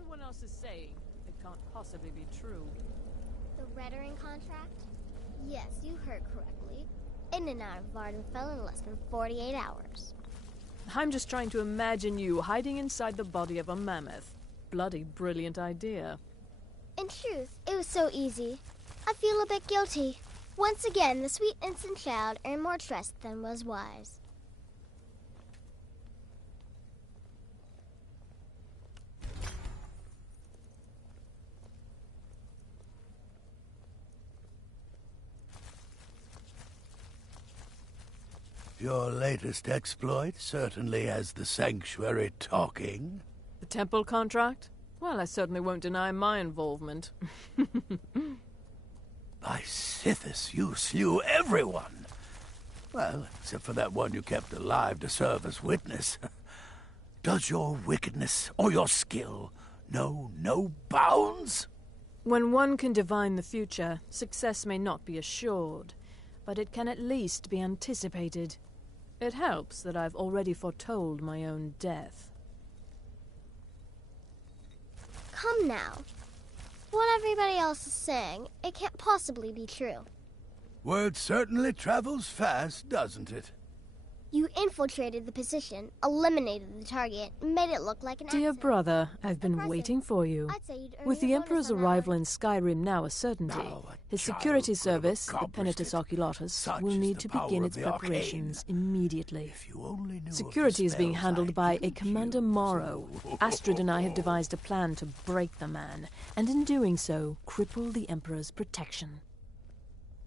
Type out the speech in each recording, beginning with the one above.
everyone else is saying, it can't possibly be true. The Rettering contract? Yes, you heard correctly. In and out of Vardenfell in less than 48 hours. I'm just trying to imagine you hiding inside the body of a mammoth. Bloody brilliant idea. In truth, it was so easy. I feel a bit guilty. Once again, the sweet innocent child earned more trust than was wise. Your latest exploit certainly has the sanctuary talking. The temple contract? Well, I certainly won't deny my involvement. By Sithis, you slew everyone! Well, except for that one you kept alive to serve as witness. Does your wickedness or your skill know no bounds? When one can divine the future, success may not be assured, but it can at least be anticipated. It helps that I've already foretold my own death. Come now. What everybody else is saying, it can't possibly be true. Word certainly travels fast, doesn't it? You infiltrated the position, eliminated the target, made it look like an Dear accident. brother, I've been Impressive. waiting for you. I'd say you'd earn With your the bonus Emperor's on that arrival one. in Skyrim now a certainty, Now a his child security could have service, the accomplished Penitus it. Oculatus, Such will is need the to power begin of its the arcane. preparations immediately. If you only knew Security of is the being spells handled I by a can Commander use. Morrow. Astrid and I have devised a plan to break the man, and in doing so, cripple the Emperor's protection.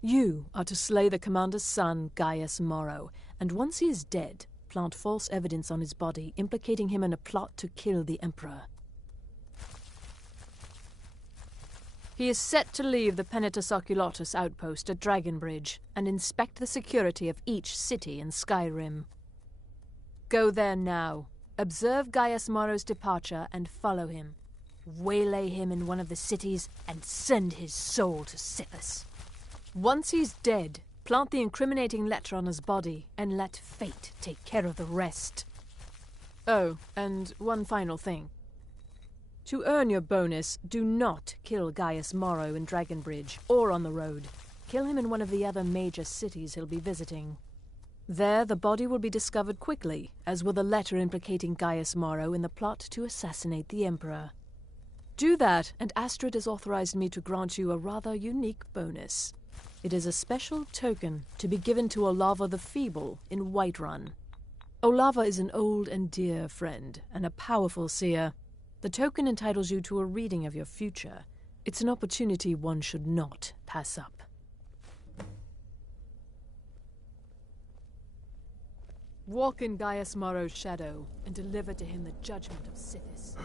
You are to slay the Commander's son, Gaius Morrow, and once he is dead, plant false evidence on his body, implicating him in a plot to kill the Emperor. He is set to leave the Penitus Oculatus outpost at Dragonbridge and inspect the security of each city in Skyrim. Go there now, observe Gaius Morrow's departure and follow him. Waylay him in one of the cities and send his soul to Sithis. Once he's dead, plant the incriminating letter on his body and let fate take care of the rest. Oh, and one final thing. To earn your bonus, do not kill Gaius Morrow in Dragonbridge or on the road. Kill him in one of the other major cities he'll be visiting. There, the body will be discovered quickly, as will the letter implicating Gaius Morrow in the plot to assassinate the Emperor. Do that, and Astrid has authorized me to grant you a rather unique bonus. It is a special token to be given to Olava the Feeble in Whiterun. Olava is an old and dear friend, and a powerful seer. The token entitles you to a reading of your future. It's an opportunity one should not pass up. Walk in Gaius Morrow's shadow, and deliver to him the judgment of Sithis.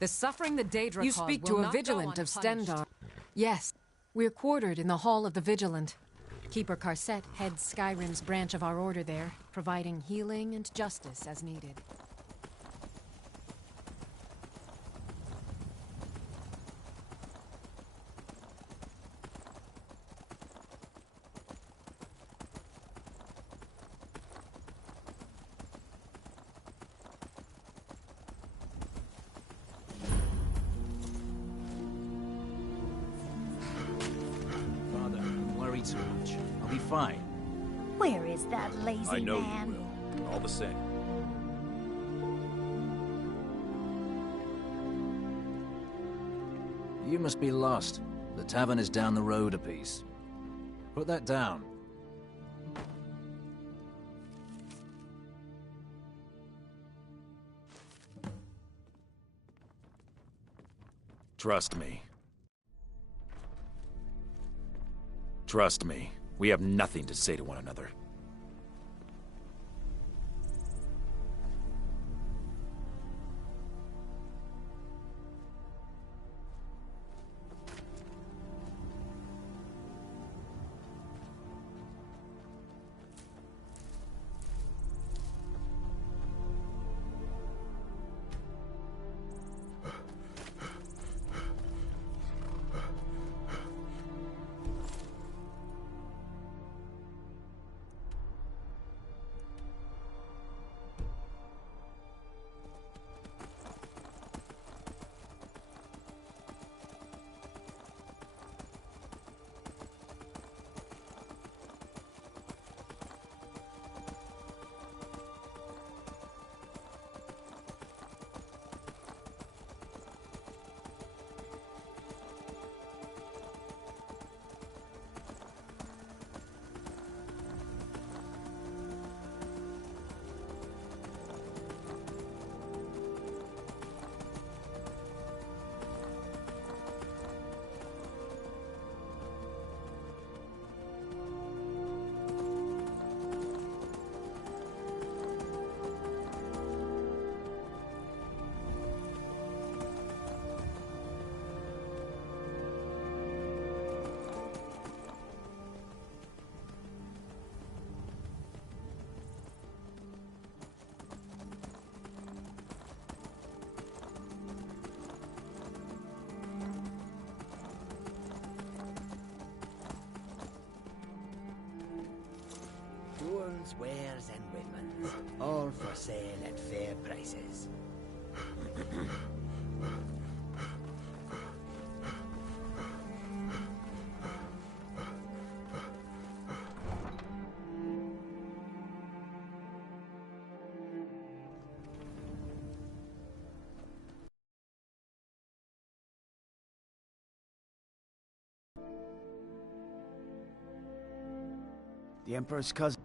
The suffering the Daedra You caused speak will to a not go Vigilant of unpunished. Stendar. Yes, we're quartered in the Hall of the Vigilant. Keeper Carset heads Skyrim's branch of our order there, providing healing and justice as needed. Father, don't worry too much. I'll be fine. Where is that lazy I know man? you will. All the same. You must be lost. The tavern is down the road a piece. Put that down. Trust me. Trust me. We have nothing to say to one another. Tools, wares, and weapons, all for sale at fair prices. The Emperor's cousin.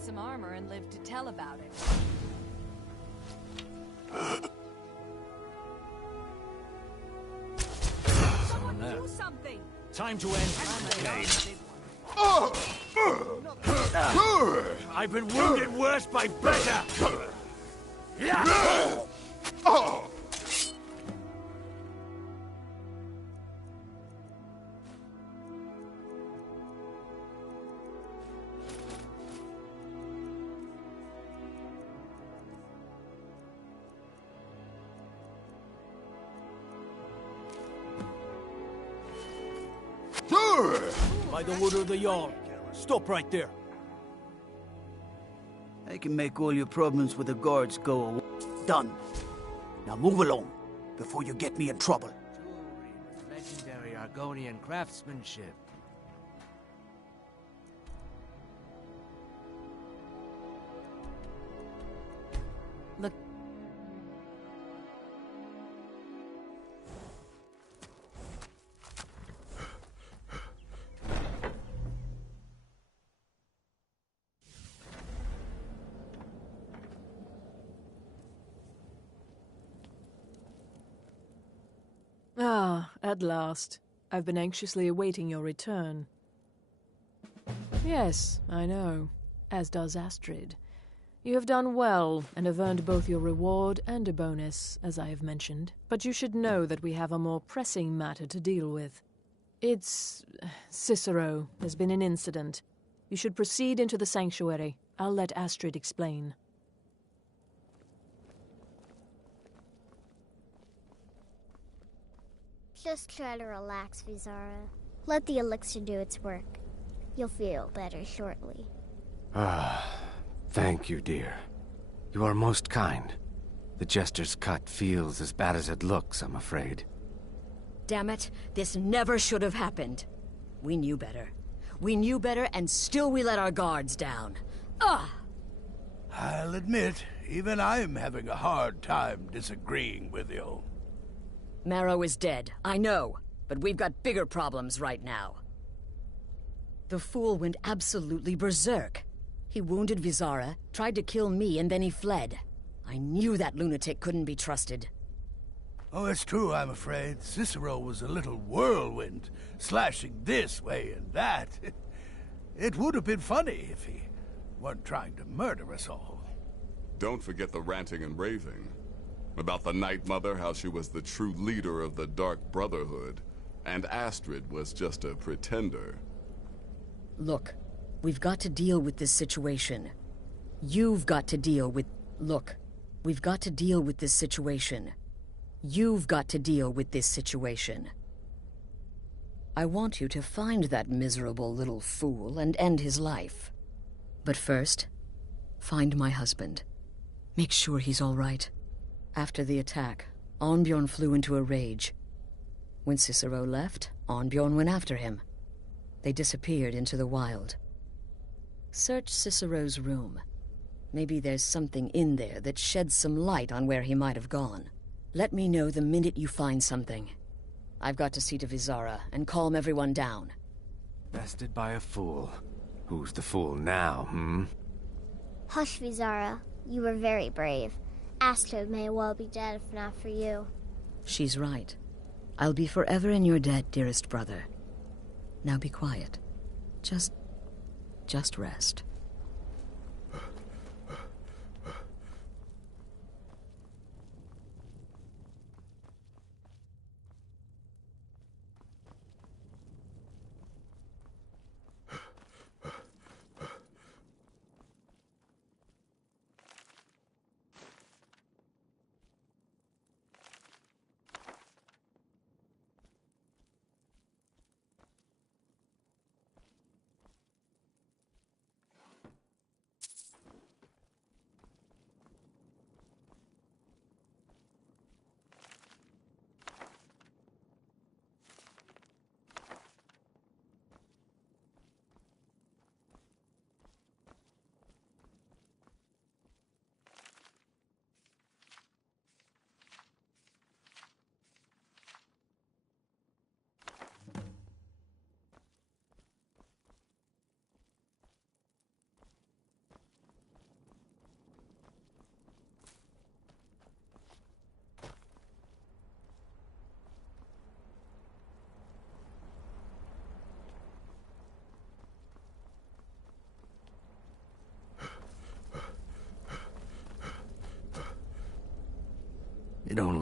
some armor and live to tell about it. Someone do something! Time to end this game. I've been wounded worse by better! By the order of the Jarl. Stop right there. I can make all your problems with the guards go away. Done. Now move along, before you get me in trouble. Jewelry with legendary Argonian craftsmanship. Look. Ah, at last. I've been anxiously awaiting your return. Yes, I know. As does Astrid. You have done well, and have earned both your reward and a bonus, as I have mentioned. But you should know that we have a more pressing matter to deal with. It's... Cicero. There's been an incident. You should proceed into the sanctuary. I'll let Astrid explain. Just try to relax, Vizara. Let the elixir do its work. You'll feel better shortly. Thank you, dear. You are most kind. The Jester's cut feels as bad as it looks, I'm afraid. Damn it, this never should have happened. We knew better. We knew better, and still we let our guards down. Ugh! I'll admit, even I'm having a hard time disagreeing with you. Marrow is dead, I know, but we've got bigger problems right now. The fool went absolutely berserk. He wounded Vizara, tried to kill me, and then he fled. I knew that lunatic couldn't be trusted. Oh, it's true, I'm afraid. Cicero was a little whirlwind, slashing this way and that. It would have been funny if he weren't trying to murder us all. Don't forget the ranting and raving. About the Night Mother, how she was the true leader of the Dark Brotherhood, and Astrid was just a pretender. Look, we've got to deal with this situation. You've got to deal with... Look, we've got to deal with this situation. You've got to deal with this situation. I want you to find that miserable little fool and end his life. But first, find my husband. Make sure he's all right. After the attack, Arnbjorn flew into a rage. When Cicero left, Arnbjorn went after him. They disappeared into the wild. Search Cicero's room. Maybe there's something in there that sheds some light on where he might have gone. Let me know the minute you find something. I've got to see to Vizara and calm everyone down. Bested by a fool. Who's the fool now, Hush, Vizara. You were very brave. Astrid may well be dead if not for you. She's right. I'll be forever in your debt, dearest brother. Now be quiet. Just rest.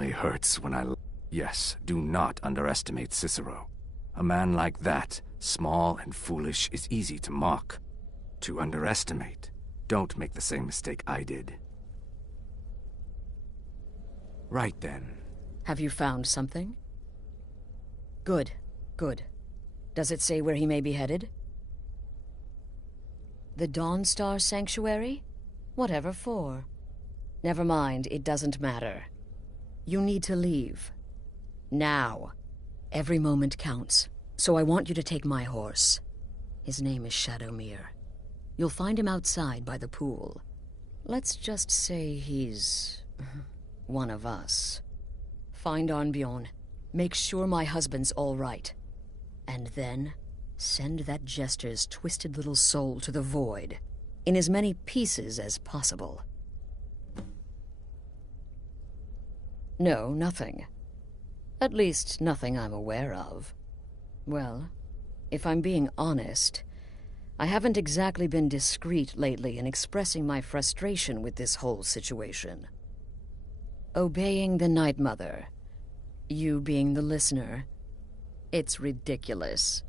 only hurts when Yes, do not underestimate Cicero. A man like that, small and foolish, is easy to mock. To underestimate. Don't make the same mistake I did. Right then. Have you found something? Good, good. Does it say where he may be headed? The Dawnstar Sanctuary? Whatever for. Never mind, it doesn't matter. You need to leave. Now. Every moment counts, so I want you to take my horse. His name is Shadowmere. You'll find him outside by the pool. Let's just say he's one of us. Find Arnbjorn. Make sure my husband's all right. And then send that jester's twisted little soul to the void, in as many pieces as possible. No, nothing. At least, nothing I'm aware of. Well, if I'm being honest, I haven't exactly been discreet lately in expressing my frustration with this whole situation. Obeying the Night Mother, you being the listener, it's ridiculous.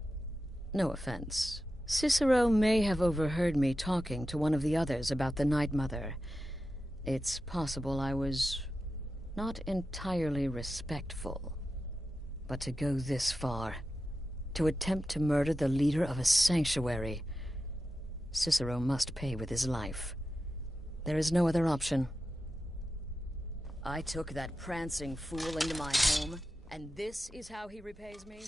No offense. Cicero may have overheard me talking to one of the others about the Night Mother. It's possible I was not entirely respectful. But to go this far, to attempt to murder the leader of a sanctuary, Cicero must pay with his life. There is no other option. I took that prancing fool into my home, and this is how he repays me?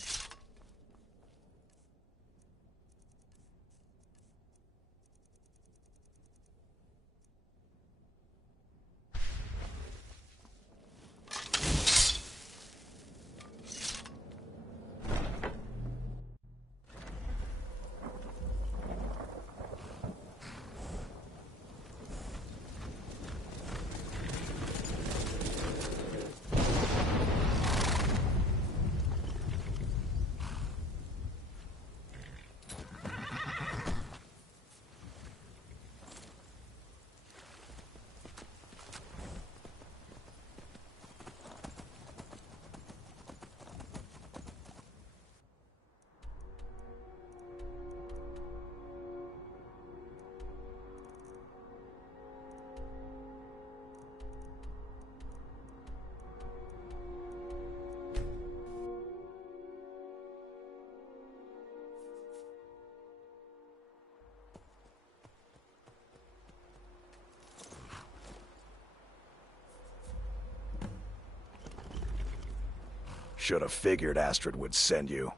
Should have figured Astrid would send you.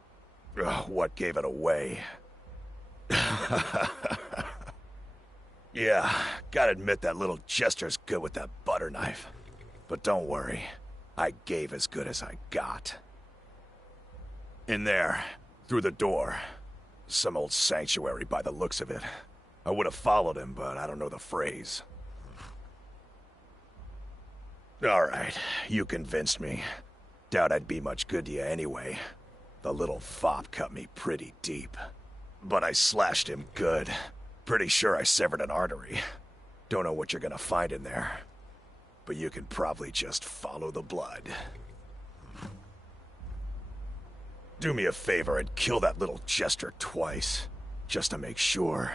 Ugh, what gave it away? Yeah, gotta admit that little jester's good with that butter knife. But don't worry, I gave as good as I got. In there, through the door. Some old sanctuary by the looks of it. I would have followed him, but I don't know the phrase. Alright, you convinced me. Doubt I'd be much good to you anyway. The little fop cut me pretty deep. But I slashed him good. Pretty sure I severed an artery. Don't know what you're gonna find in there. But you can probably just follow the blood. Do me a favor and kill that little jester twice. Just to make sure.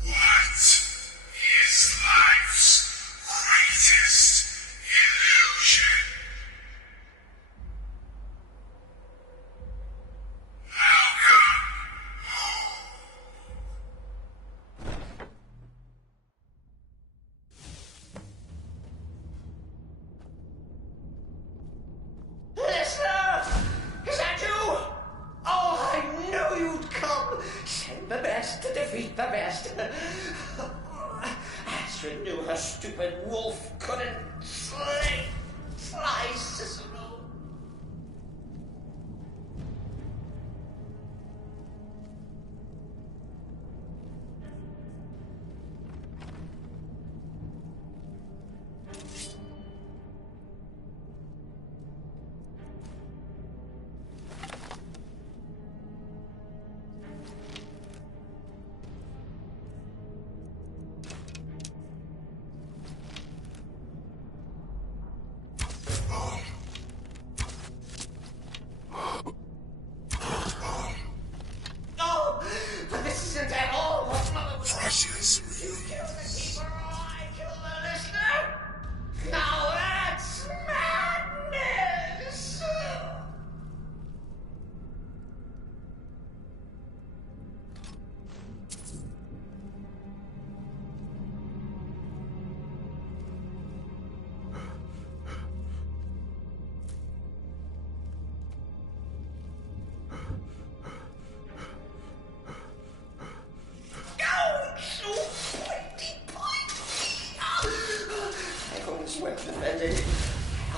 What is life's greatest illusion? Listener! Is that you? Oh, I knew you'd come! Send the best to defeat the best. Astrid knew her stupid wolf couldn't slice Cicero.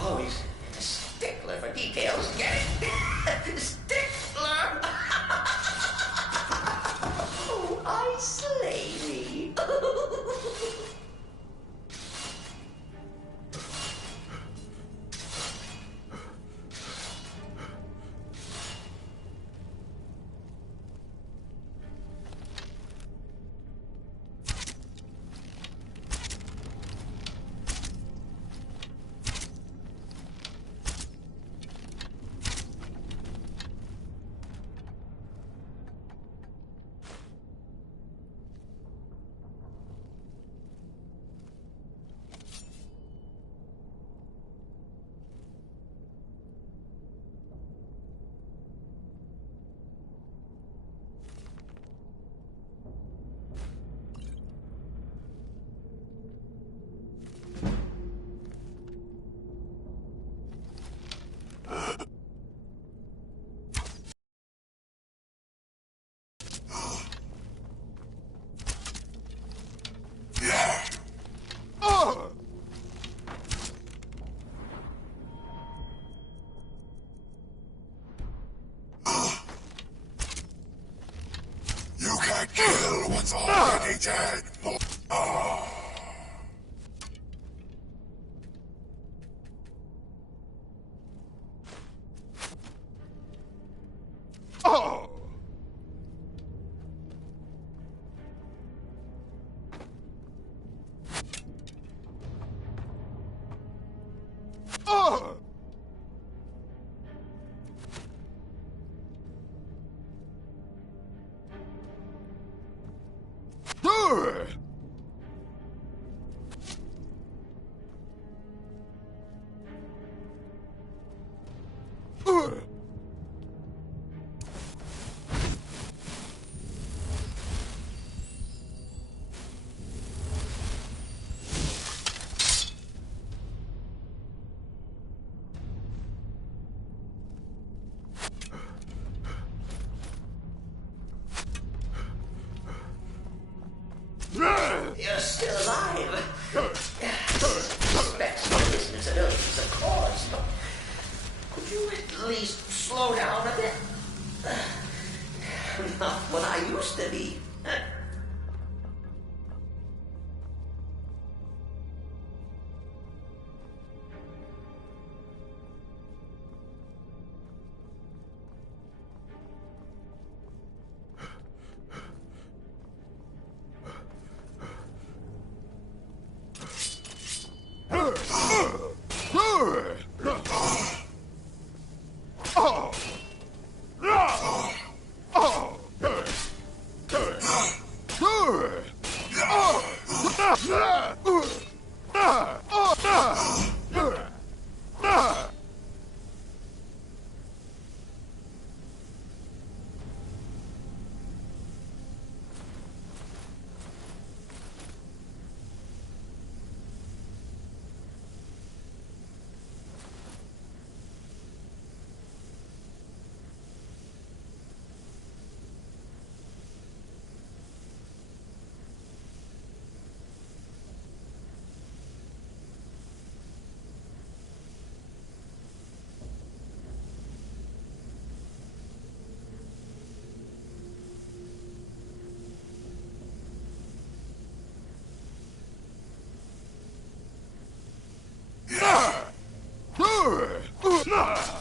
Always a stickler for details, get it? Stickler! Oh, I slay thee. You can't kill what's already dead. You're still alive. Suspects your distance and urgency, of course. But could you at least slow down a bit? Not what I used to be.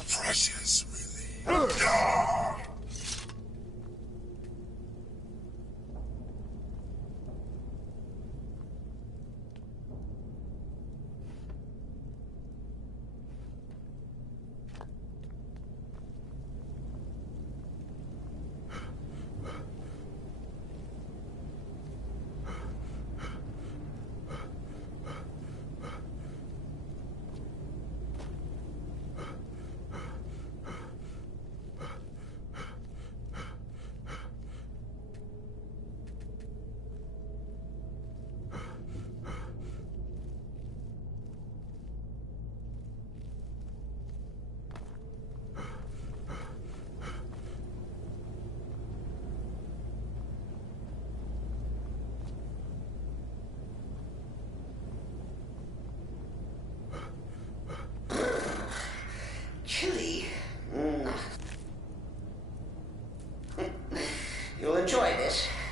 Precious relief.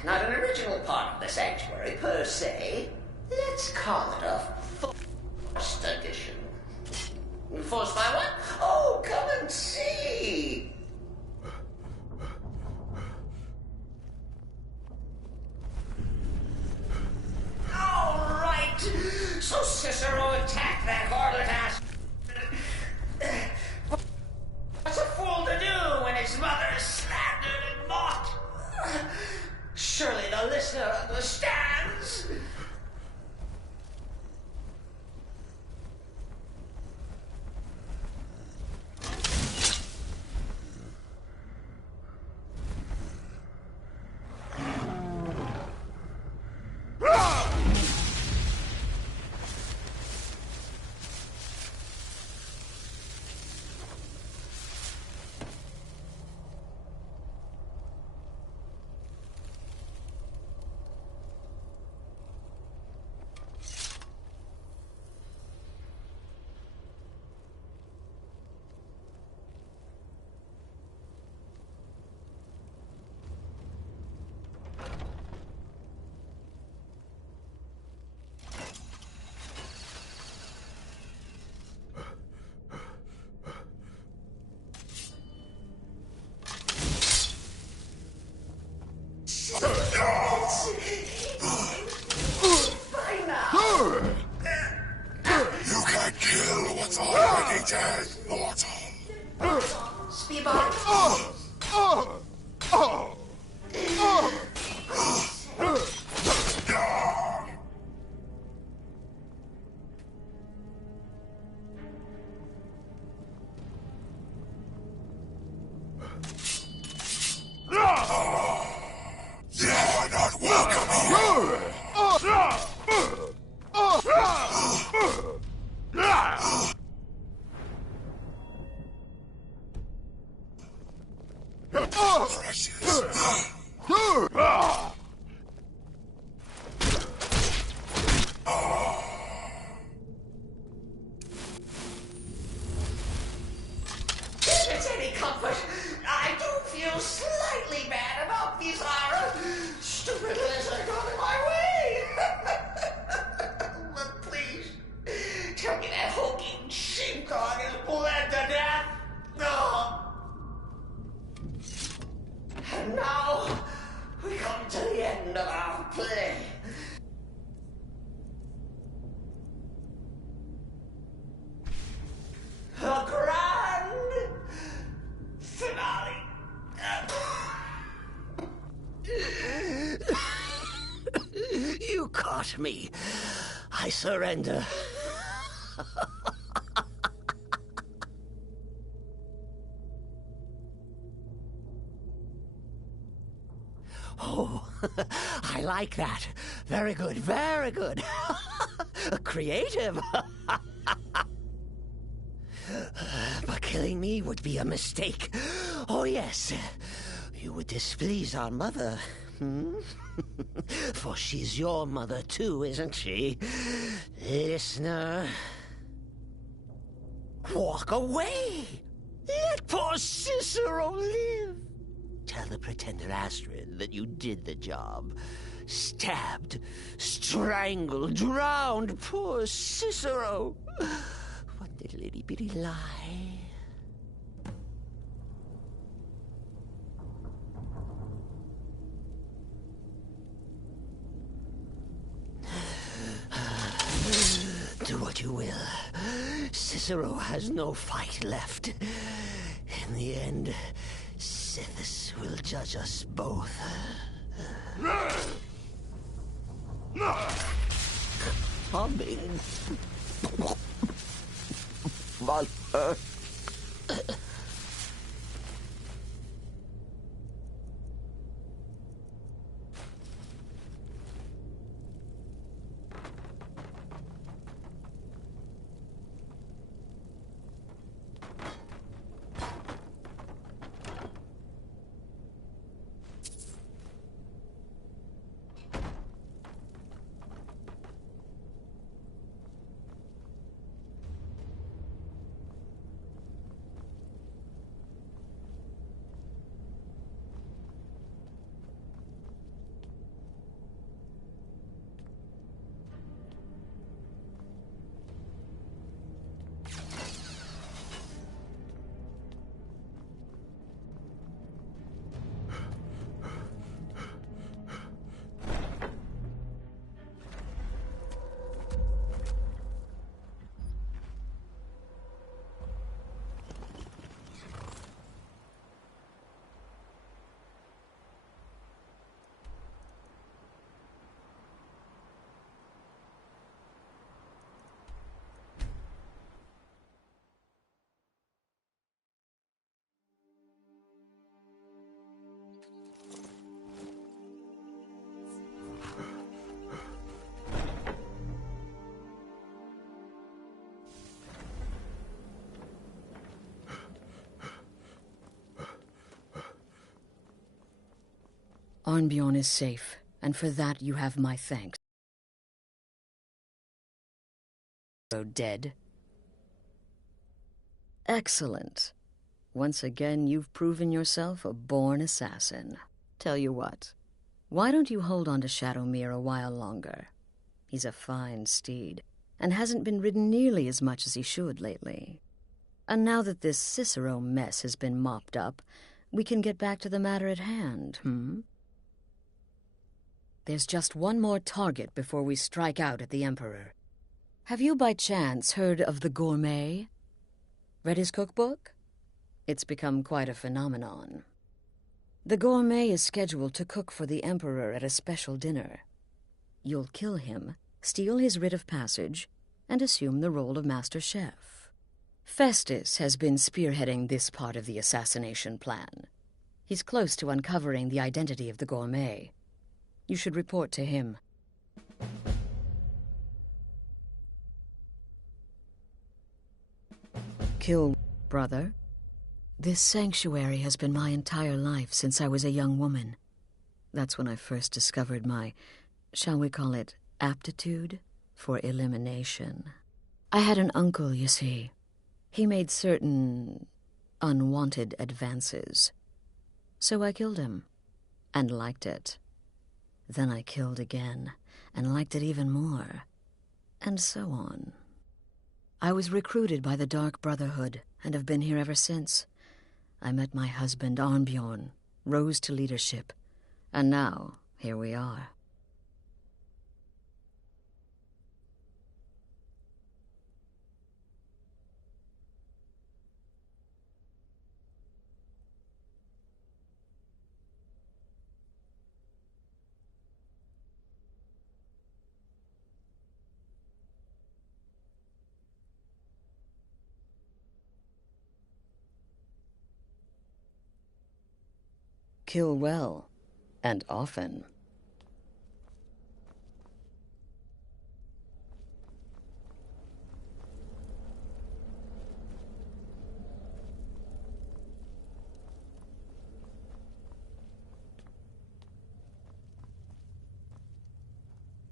not an original part of the sanctuary per se. Let's call it a forced addition. Forced by what? Oh, come and see! All right! So Cicero attacked that harlot ass. What's a fool to do when his mother is slandered and mocked? Surely the listener understands. You can't kill what's already dead, mortal. Speedball. You're not welcome here. Precious. If it's any comfort, I do feel slightly bad about Visara. Stupid lizard got in my way. But please, tell me that hulking sheepdog is bled to death. Oh. And now, we come to the end of our play. A grand finale. You caught me. I surrender. Oh, I like that. Very good, very good. Creative. But killing me would be a mistake. Oh, yes. You would displease our mother. For she's your mother, too, isn't she? Listener. Walk away. Let poor Cicero live. Tell the pretender Astrid that you did the job. Stabbed, strangled, drowned poor Cicero. One little itty bitty lie. Do what you will. Cicero has no fight left. In the end, Sithis will judge us both. Coming. Mother. Arnbjorn is safe, and for that you have my thanks. Dead. Excellent. Once again, you've proven yourself a born assassin. Tell you what, why don't you hold on to Shadowmere a while longer? He's a fine steed, and hasn't been ridden nearly as much as he should lately. And now that this Cicero mess has been mopped up, we can get back to the matter at hand, There's just one more target before we strike out at the Emperor. Have you by chance heard of the Gourmet? Read his cookbook? It's become quite a phenomenon. The Gourmet is scheduled to cook for the Emperor at a special dinner. You'll kill him, steal his writ of passage, and assume the role of Master Chef. Festus has been spearheading this part of the assassination plan. He's close to uncovering the identity of the Gourmet. You should report to him. Kill, brother. This sanctuary has been my entire life since I was a young woman. That's when I first discovered my, shall we call it, aptitude for elimination. I had an uncle, you see. He made certain unwanted advances. So I killed him, and liked it. Then I killed again, and liked it even more, and so on. I was recruited by the Dark Brotherhood, and have been here ever since. I met my husband, Arnbjorn, rose to leadership, and now, here we are. Kill well, and often.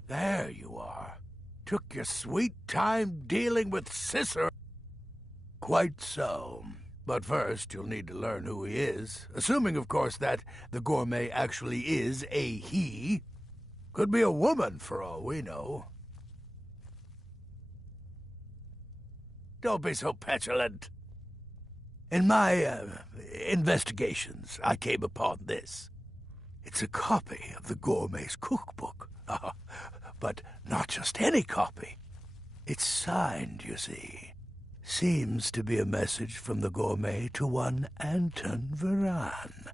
There you are. Took your sweet time dealing with Cicero. Quite so. But first, you'll need to learn who he is, assuming, of course, that the Gourmet actually is a he. Could be a woman, for all we know. Don't be so petulant. In my investigations, I came upon this. It's a copy of the Gourmet's cookbook. But not just any copy. It's signed, you see. Seems to be a message from the Gourmet to one Anton Varan.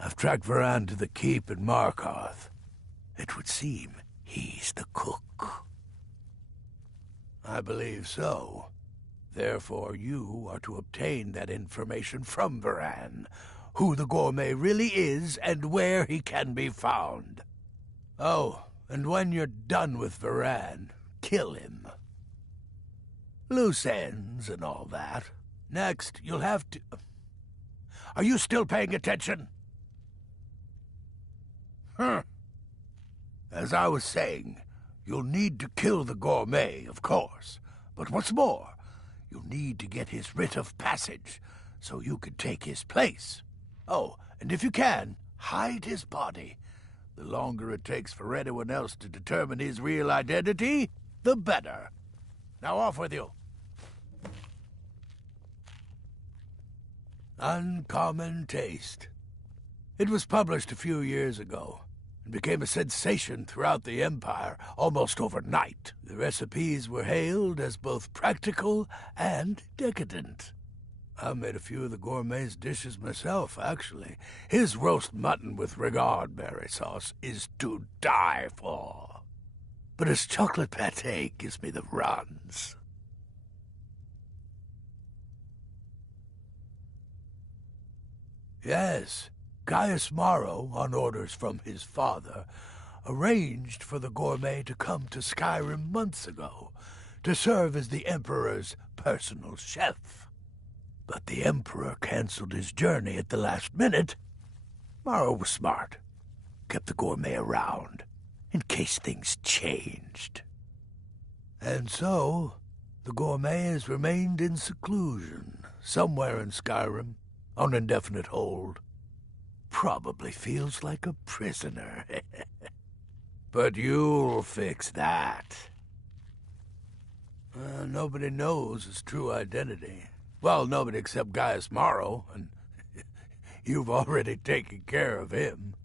I've tracked Varan to the keep in Markarth. It would seem he's the cook. I believe so. Therefore, you are to obtain that information from Varan, who the Gourmet really is and where he can be found. Oh, and when you're done with Varan, kill him. Loose ends and all that. Next, you'll have to... Are you still paying attention? As I was saying, you'll need to kill the Gourmet, of course. But what's more, you'll need to get his writ of passage, so you can take his place. Oh, and if you can, hide his body. The longer it takes for anyone else to determine his real identity, the better. Now off with you. Uncommon Taste. It was published a few years ago and became a sensation throughout the Empire almost overnight. The recipes were hailed as both practical and decadent. I made a few of the Gourmet's dishes myself, actually. His roast mutton with regard berry sauce is to die for. But his chocolate pâté gives me the runs. Yes, Gaius Maro, on orders from his father, arranged for the Gourmet to come to Skyrim months ago to serve as the Emperor's personal chef. But the Emperor canceled his journey at the last minute. Maro was smart. kept the gourmet around, in case things changed. And so, the gourmet has remained in seclusion, somewhere in Skyrim, on indefinite hold. Probably feels like a prisoner. But you'll fix that. Nobody knows his true identity. Well, nobody except Gaius Morrow, and you've already taken care of him.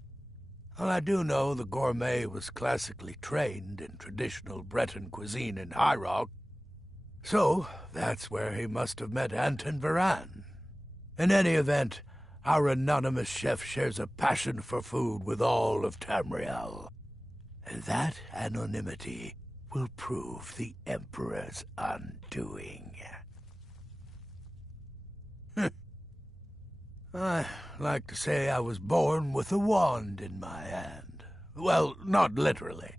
Well, I do know the gourmet was classically trained in traditional Breton cuisine in High Rock, so that's where he must have met Anton Varan. In any event, our anonymous chef shares a passion for food with all of Tamriel, and that anonymity will prove the Emperor's undoing. I like to say I was born with a wand in my hand. Well, not literally.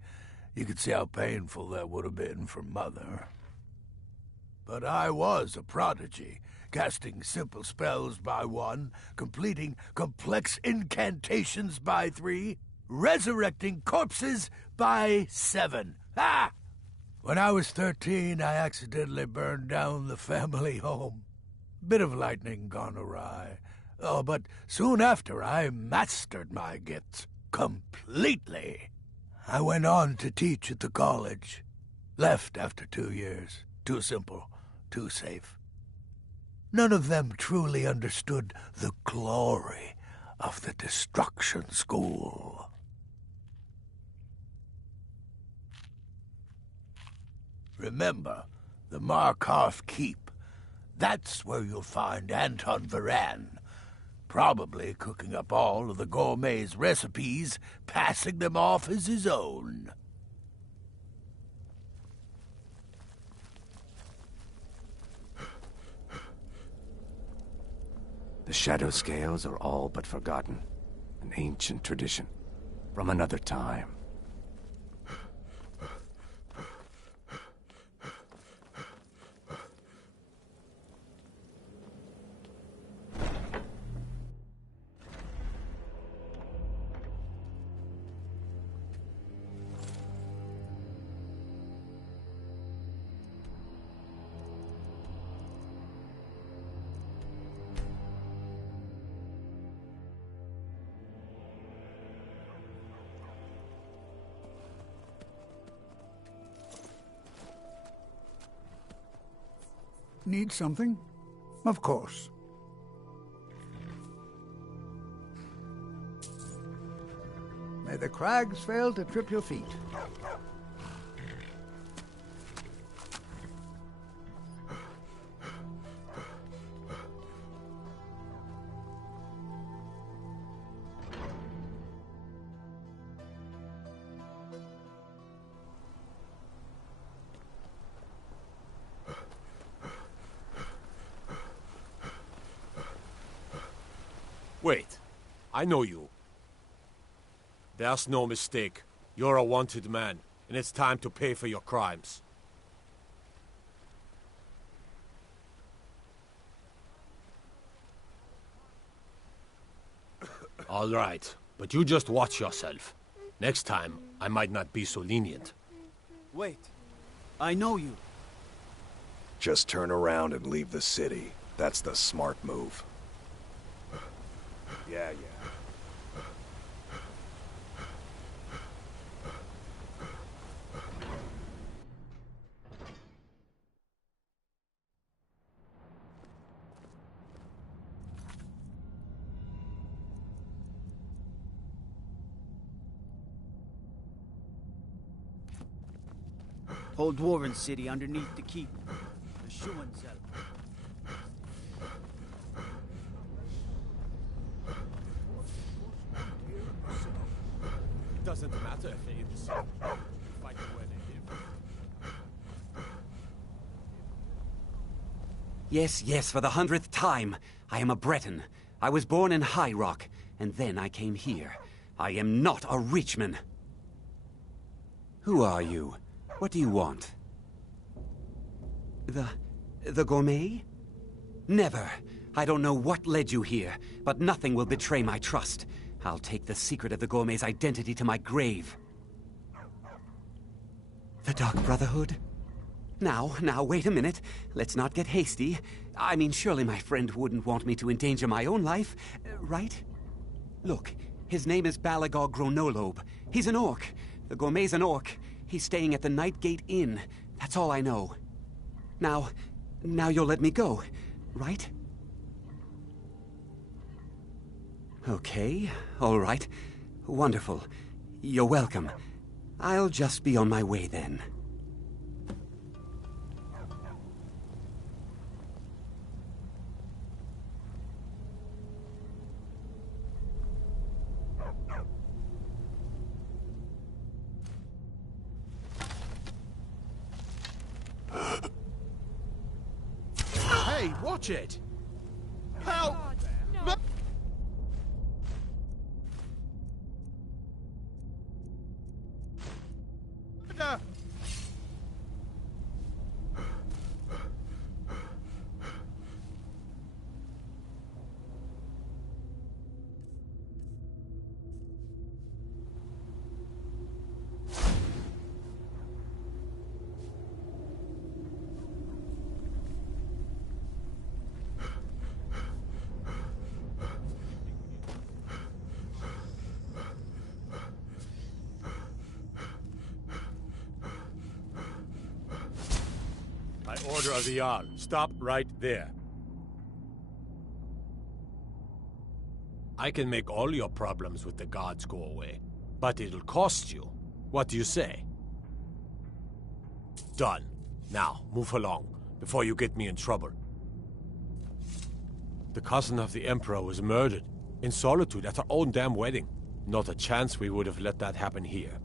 You could see how painful that would have been for Mother. But I was a prodigy, casting simple spells by 1, completing complex incantations by 3, resurrecting corpses by 7. Ah! When I was 13, I accidentally burned down the family home. Bit of lightning gone awry. Oh, but soon after I mastered my gifts completely. I went on to teach at the college. Left after 2 years. Too simple, too safe. None of them truly understood the glory of the Destruction School. Remember, the Markarth Keep. That's where you'll find Anton Varan. Probably cooking up all of the gourmet's recipes, passing them off as his own. The shadow scales are all but forgotten. An ancient tradition from another time. Need something? Of course. May the crags fail to trip your feet. Wait, I know you. There's no mistake. You're a wanted man, and it's time to pay for your crimes. All right, but you just watch yourself. Next time, I might not be so lenient. Wait, I know you. Just turn around and leave the city. That's the smart move. Yeah. Whole dwarven city underneath the keep. The Schumanzel. It doesn't matter if they're in the city. You find where they live. Yes, for the 100th time. I am a Breton. I was born in High Rock, and then I came here. I am not a Richman. Who are you? What do you want? The gourmet? Never. I don't know what led you here, but nothing will betray my trust. I'll take the secret of the gourmet's identity to my grave. The Dark Brotherhood? Now, wait a minute. Let's not get hasty. I mean, surely my friend wouldn't want me to endanger my own life, right? Look, his name is Balagog Gronolobe. He's an orc. The gourmet's an orc. He's staying at the Nightgate Inn. That's all I know. Now you'll let me go, right? Okay, all right. Wonderful. You're welcome. I'll just be on my way then. Hey, watch it! Help! No. By order of the Jarl, stop right there. I can make all your problems with the gods go away, but it'll cost you. What do you say? Done. Now, move along, before you get me in trouble. The cousin of the Emperor was murdered, in solitude at her own damn wedding. Not a chance we would have let that happen here.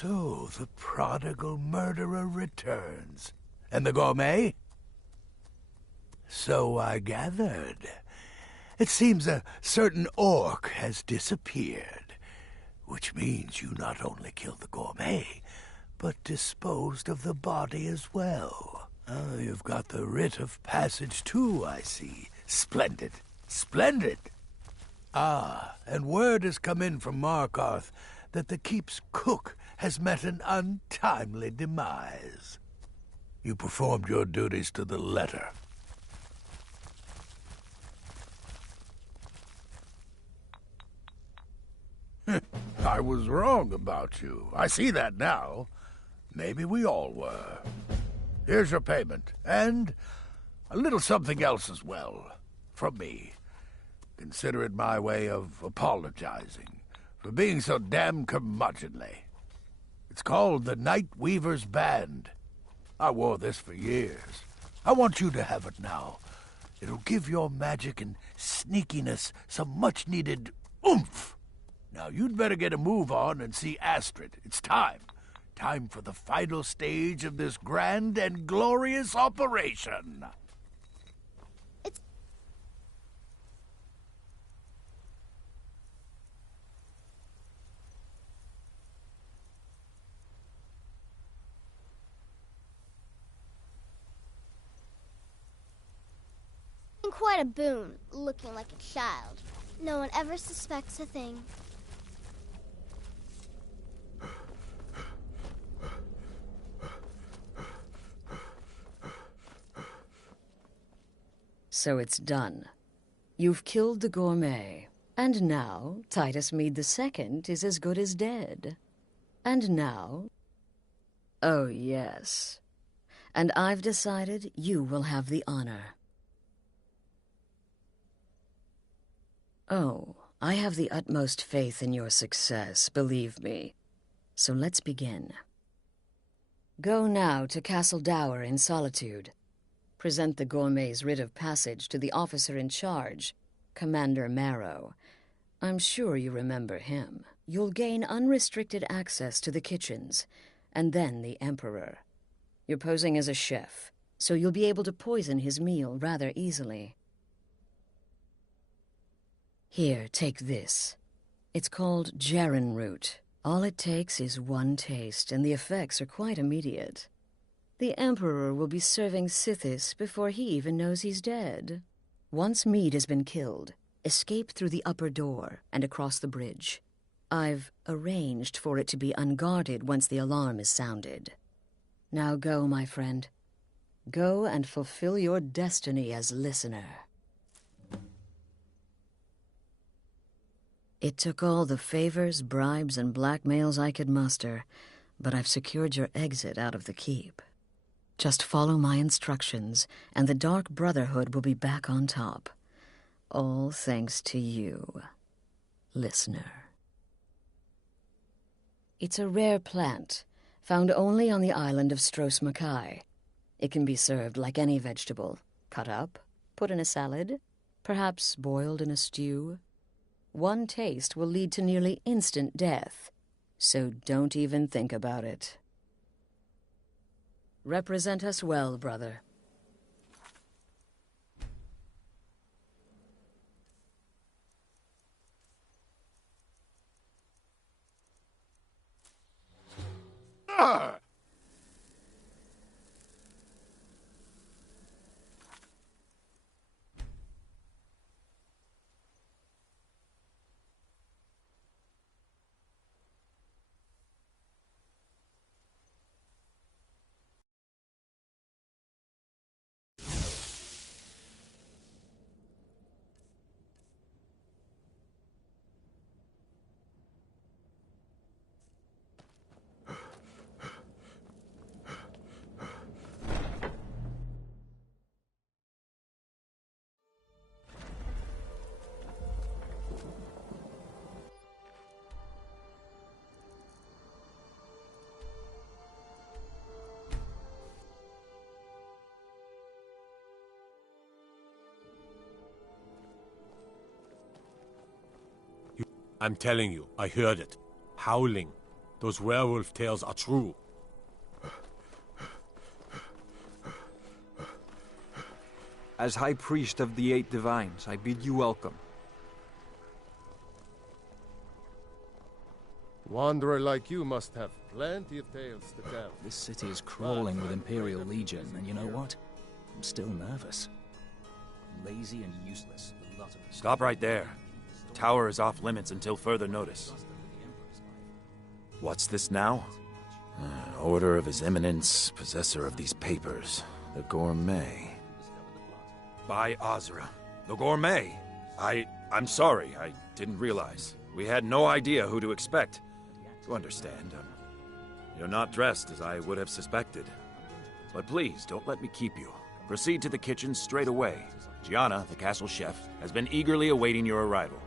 So the prodigal murderer returns. And the gourmet? So I gathered. It seems a certain orc has disappeared, which means you not only killed the gourmet, but disposed of the body as well. You've got the writ of passage too, I see. Splendid. Splendid! Ah, and word has come in from Markarth that the keep's cook has met an untimely demise. You performed your duties to the letter. I was wrong about you. I see that now. Maybe we all were. Here's your payment, and a little something else as well, from me. Consider it my way of apologizing for being so damn curmudgeonly. It's called the Night Weaver's Band. I wore this for years. I want you to have it now. It'll give your magic and sneakiness some much-needed oomph. Now, you'd better get a move on and see Astrid. It's time. Time for the final stage of this grand and glorious operation. Quite a boon, looking like a child. No one ever suspects a thing. So it's done. You've killed the gourmet. And now, Titus Mead II is as good as dead. And now... Oh, yes. And I've decided you will have the honor. Oh, I have the utmost faith in your success, believe me. So let's begin. Go now to Castle Dower in Solitude. Present the gourmet's writ of passage to the officer in charge, Commander Marrow. I'm sure you remember him. You'll gain unrestricted access to the kitchens, and then the Emperor. You're posing as a chef, so you'll be able to poison his meal rather easily. Here, take this. It's called Jaren root. All it takes is one taste, and the effects are quite immediate. The Emperor will be serving Sithis before he even knows he's dead. Once Mead has been killed, escape through the upper door and across the bridge. I've arranged for it to be unguarded once the alarm is sounded. Now go, my friend. Go and fulfill your destiny as listener. It took all the favors, bribes, and blackmails I could muster, but I've secured your exit out of the keep. Just follow my instructions, and the Dark Brotherhood will be back on top. All thanks to you, listener. It's a rare plant, found only on the island of Stros Mackay. It can be served like any vegetable, cut up, put in a salad, perhaps boiled in a stew. One taste will lead to nearly instant death, so don't even think about it. Represent us well, brother. Ah! I'm telling you, I heard it. Howling. Those werewolf tales are true. As High Priest of the Eight Divines, I bid you welcome. Wanderer like you must have plenty of tales to tell. This city is crawling with Imperial Legion, and you know what? I'm still nervous. Lazy and useless. The lot of Stop right there. The tower is off limits until further notice. What's this now? Order of His Eminence, possessor of these papers. The Gourmet. By Azra. The Gourmet! I'm sorry, I didn't realize. We had no idea who to expect. You understand, you're not dressed as I would have suspected. But please, don't let me keep you. Proceed to the kitchen straight away. Gianna, the castle chef, has been eagerly awaiting your arrival.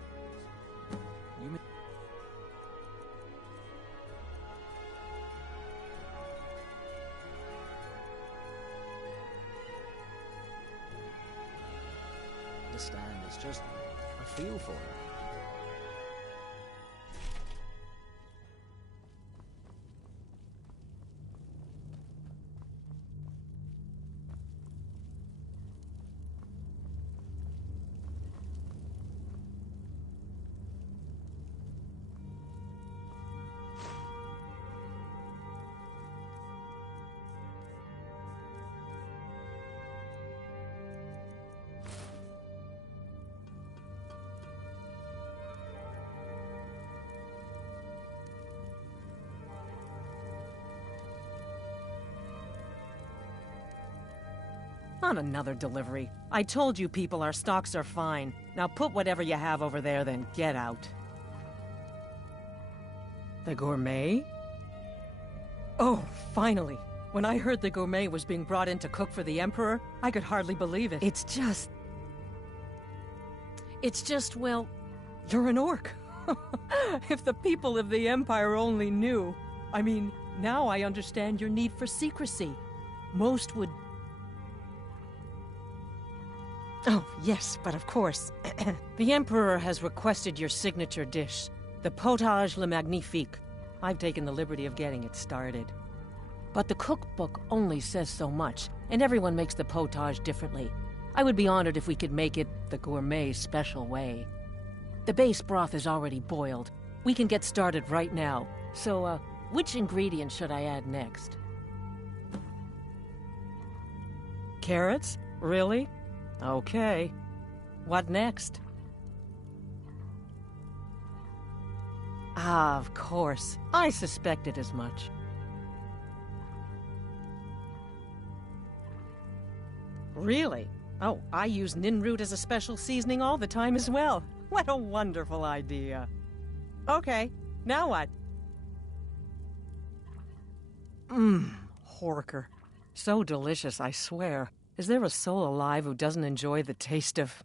Understand, it's just I feel for her. Not another delivery. I told you people our stocks are fine. Now put whatever you have over there, then get out. The Gourmet? Oh, finally. When I heard the Gourmet was being brought in to cook for the Emperor, I could hardly believe it. It's just, well, you're an orc. If the people of the Empire only knew. I mean, now I understand your need for secrecy. Most would... Oh, yes, but of course. The Emperor has requested your signature dish, the potage le magnifique. I've taken the liberty of getting it started. But the cookbook only says so much, and everyone makes the potage differently. I would be honored if we could make it the Gourmet special way. The base broth is already boiled. We can get started right now. So, which ingredient should I add next? Carrots? Really? Okay. What next? Ah, of course. I suspected as much. Really? Oh, I use ninroot as a special seasoning all the time as well. What a wonderful idea. Okay, now what? Horker. So delicious, I swear. Is there a soul alive who doesn't enjoy the taste of...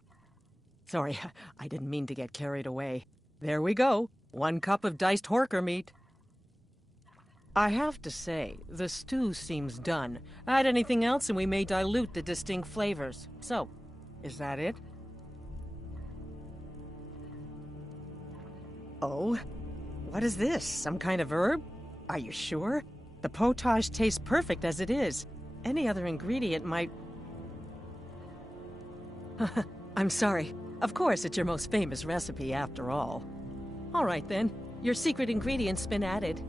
Sorry, I didn't mean to get carried away. There we go. 1 cup of diced horker meat. I have to say, the stew seems done. Add anything else and we may dilute the distinct flavors. So, is that it? Oh? What is this? Some kind of herb? Are you sure? The potage tastes perfect as it is. Any other ingredient might... I'm sorry. Of course, it's your most famous recipe, after all. All right, then. Your secret ingredient's been added.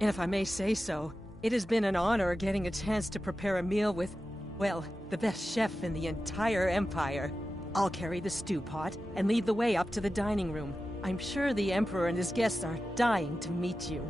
And if I may say so, it has been an honor getting a chance to prepare a meal with, well, the best chef in the entire Empire. I'll carry the stew pot and lead the way up to the dining room. I'm sure the Emperor and his guests are dying to meet you.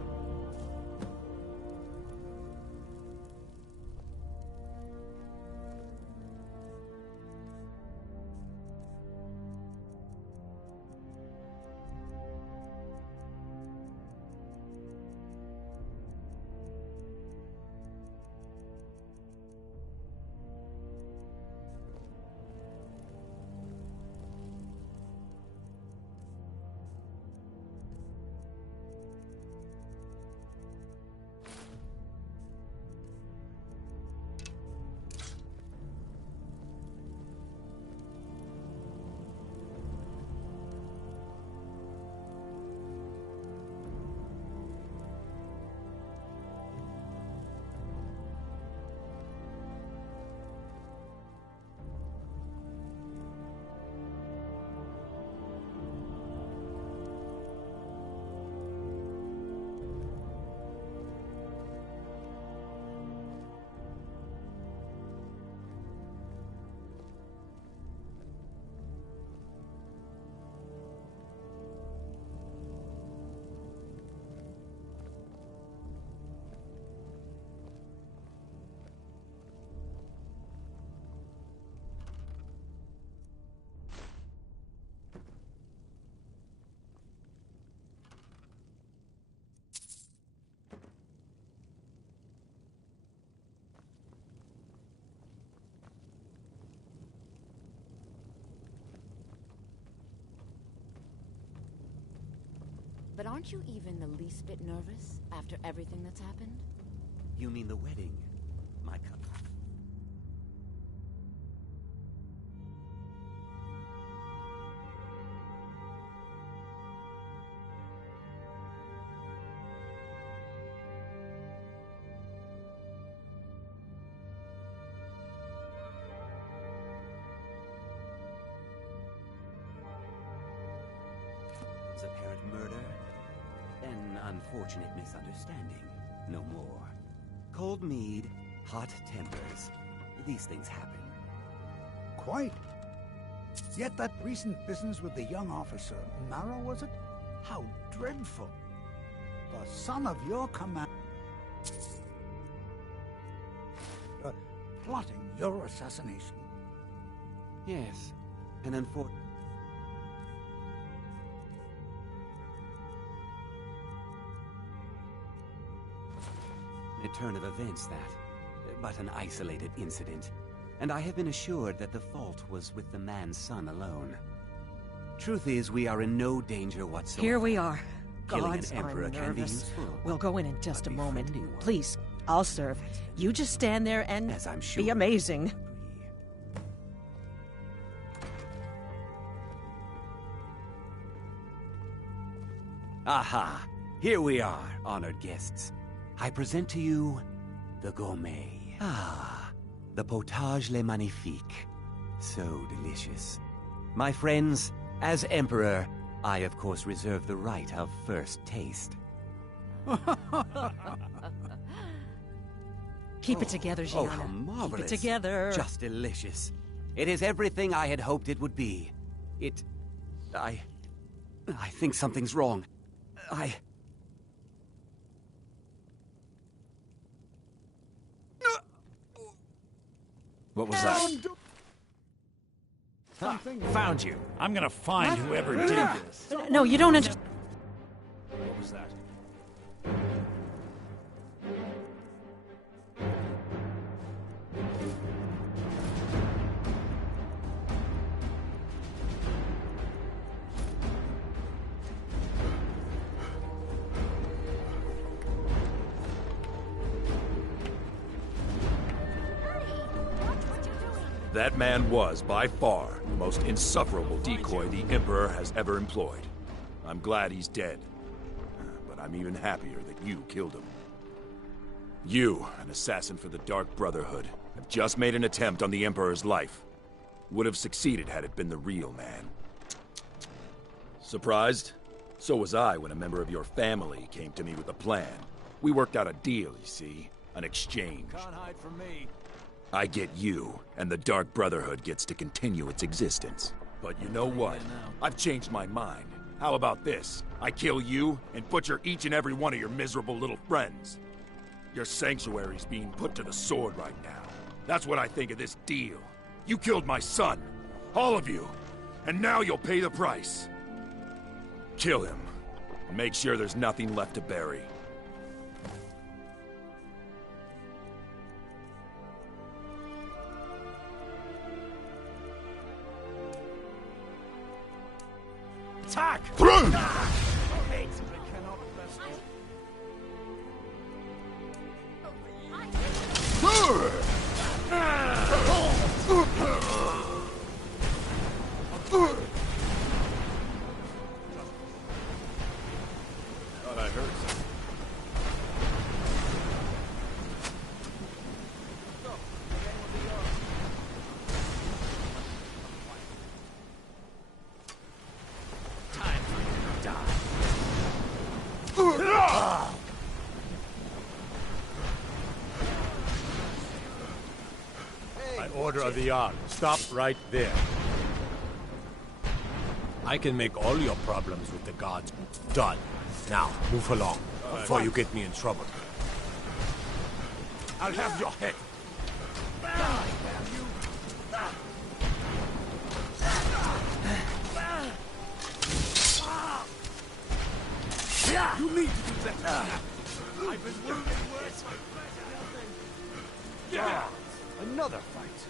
But aren't you even the least bit nervous after everything that's happened? You mean the wedding? My cousin. Apparent murder, an unfortunate misunderstanding, no more. Cold mead, hot tempers. These things happen. Quite. Yet that recent business with the young officer, Mara, was it? How dreadful. The son of your command... plotting your assassination. Yes, an unfortunate... A turn of events, that. But an isolated incident. And I have been assured that the fault was with the man's son alone. Truth is, we are in no danger whatsoever. Here we are. Killing Gods, an emperor I'm can be nervous. useful. We'll go in just a moment. Please, I'll serve. You just stand there and As I'm sure. be amazing. Aha! Here we are, honored guests. I present to you the gourmet. Ah, the potage le magnifique. So delicious. My friends, as Emperor, I of course reserve the right of first taste. Keep it together, Oh, Gianna. how marvelous. Keep it together. Just delicious. It is everything I had hoped it would be. I think something's wrong. What was that? Ha, found you. I'm gonna find whoever did this. No, you don't understand. What was that? That man was, by far, the most insufferable decoy the Emperor has ever employed. I'm glad he's dead. But I'm even happier that you killed him. You, an assassin for the Dark Brotherhood, have just made an attempt on the Emperor's life. Would have succeeded had it been the real man. Surprised? So was I when a member of your family came to me with a plan. We worked out a deal, you see. An exchange. Can't hide from me. I get you, and the Dark Brotherhood gets to continue its existence. But you know what? I've changed my mind. How about this? I kill you, and butcher each and every one of your miserable little friends. Your sanctuary's being put to the sword right now. That's what I think of this deal. You killed my son. All of you. And now you'll pay the price. Kill him. And make sure there's nothing left to bury. Attack! Thought I heard something. Time for you to die. By order of the Jarl, stop right there. I can make all your problems with the gods done. Now, move along, before you get me in trouble. I'll have your head. You need to do better. I've been wounded worse. Yeah, another fight.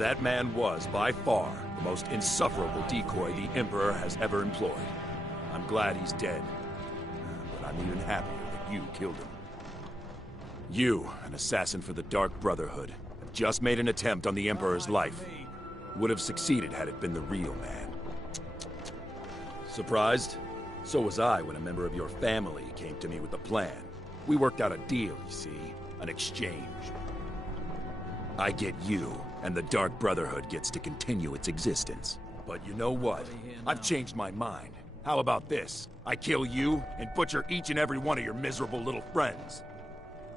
That man was, by far, the most insufferable decoy the Emperor has ever employed. I'm glad he's dead. But I'm even happier that you killed him. You, an assassin for the Dark Brotherhood, have just made an attempt on the Emperor's life. Would have succeeded had it been the real man. Surprised? So was I when a member of your family came to me with a plan. We worked out a deal, you see. An exchange. I get you, and the Dark Brotherhood gets to continue its existence. But you know what? I've changed my mind. How about this? I kill you, and butcher each and every one of your miserable little friends.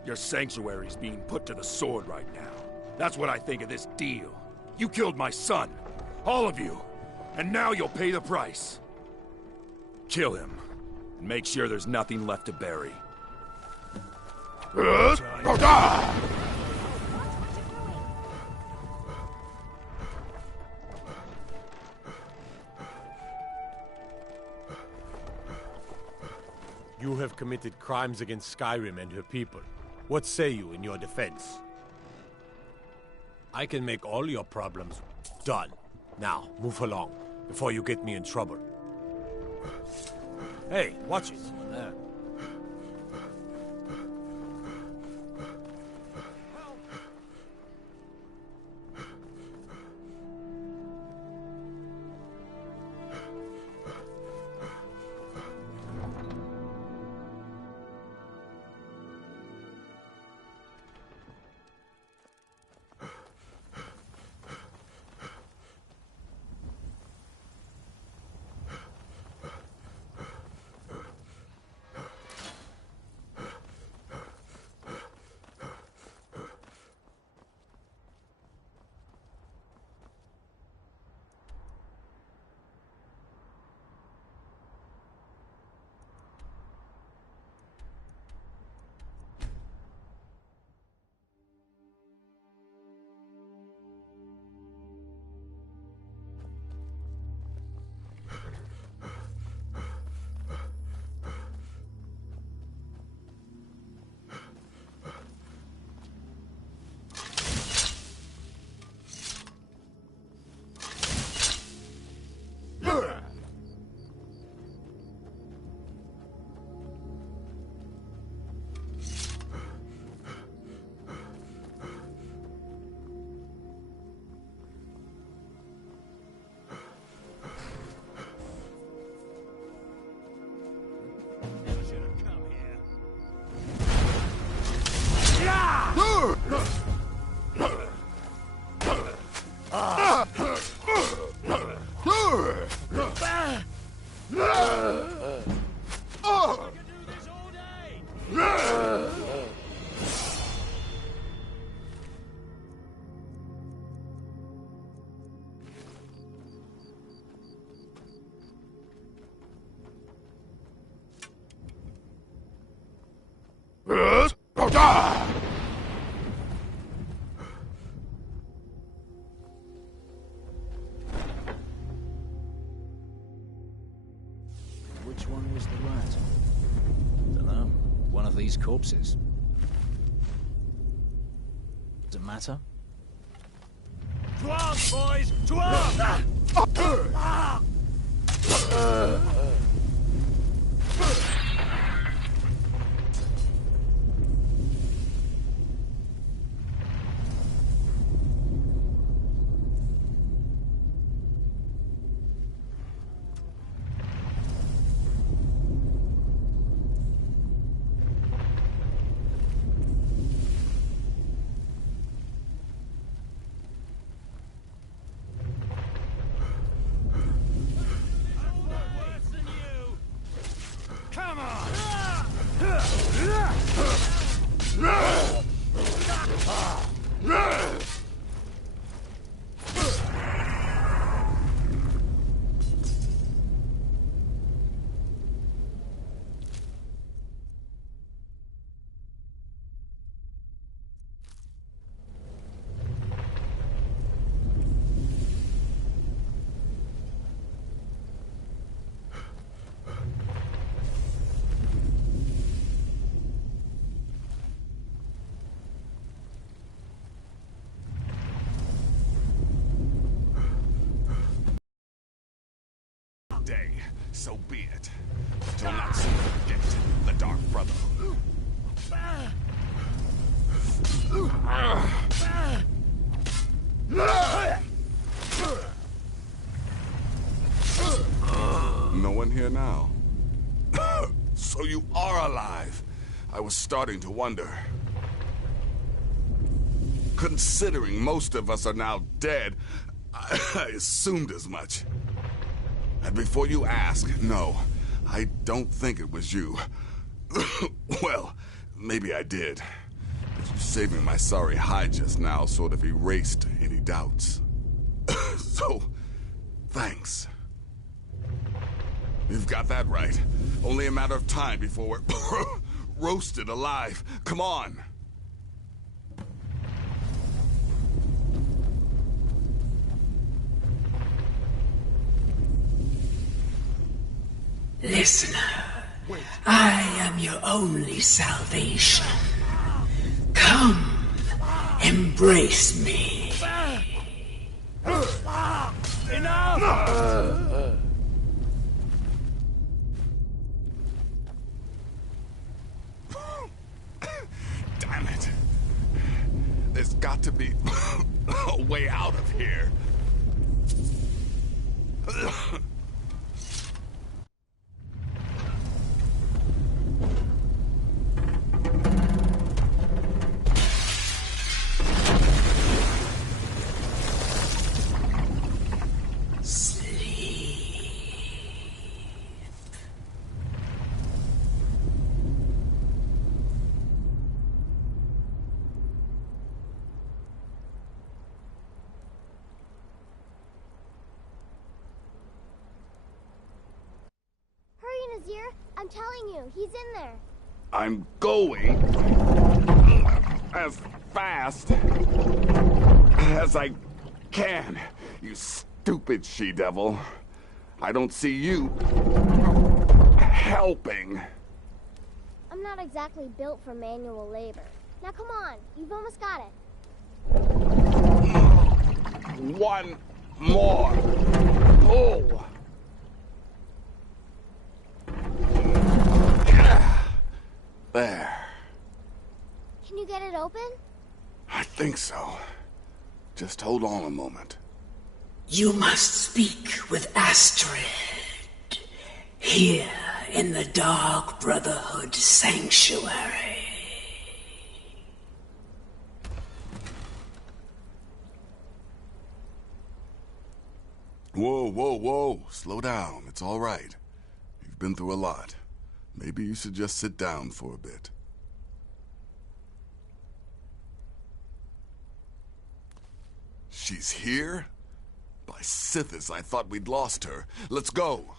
Your sanctuary's being put to the sword right now. That's what I think of this deal. You killed my son. All of you. And now you'll pay the price. Kill him. And make sure there's nothing left to bury. You have committed crimes against Skyrim and her people. What say you in your defense? I can make all your problems done. Now, move along, before you get me in trouble. Hey, watch it. There. Which one was the rat? Dunno. One of these corpses. Does it matter? To arms, boys! To arms! So be it. Do not soon forget the Dark Brotherhood. No one here now. So you are alive. I was starting to wonder. Considering most of us are now dead, I assumed as much. And before you ask, no, I don't think it was you. Well, maybe I did. But you saving my sorry hide just now sort of erased any doubts. So, thanks. You've got that right. Only a matter of time before we're roasted alive. Come on. Listener, I am your only salvation. Come, embrace me. Enough! Damn it. There's got to be a way out of here. Nazir, I'm telling you, he's in there. I'm going as fast as I can, you stupid she-devil. I don't see you helping. I'm not exactly built for manual labor. Now come on, you've almost got it. One more pull. There. Can you get it open? I think so. Just hold on a moment. You must speak with Astrid. Here in the Dark Brotherhood Sanctuary. Whoa, whoa, whoa. Slow down. It's all right. You've been through a lot. Maybe you should just sit down for a bit. She's here? By Sithis, I thought we'd lost her. Let's go.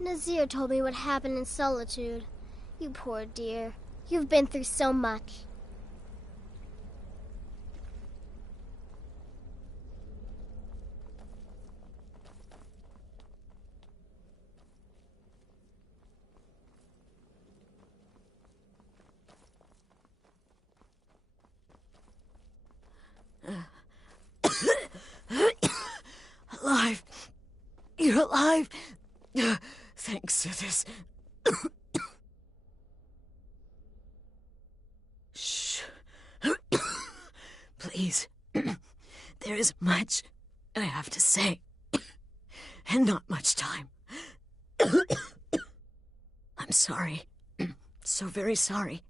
Nazir told me what happened in Solitude. You poor dear. You've been through so much. Alive. You're alive. Thanks to this. Shh. Please. There is much I have to say. And not much time. I'm sorry. So very sorry.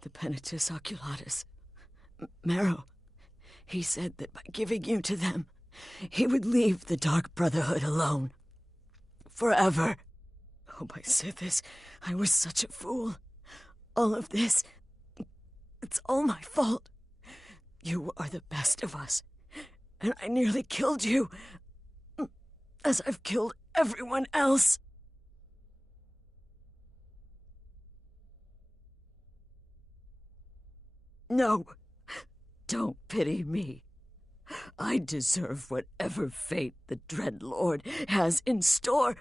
The Penitus Oculatus. Marrow. He said that by giving you to them, he would leave the Dark Brotherhood alone. Forever. Oh, my Sithis, I was such a fool. All of this, it's all my fault. You are the best of us, and I nearly killed you, as I've killed everyone else. No, don't pity me. I deserve whatever fate the Dreadlord has in store.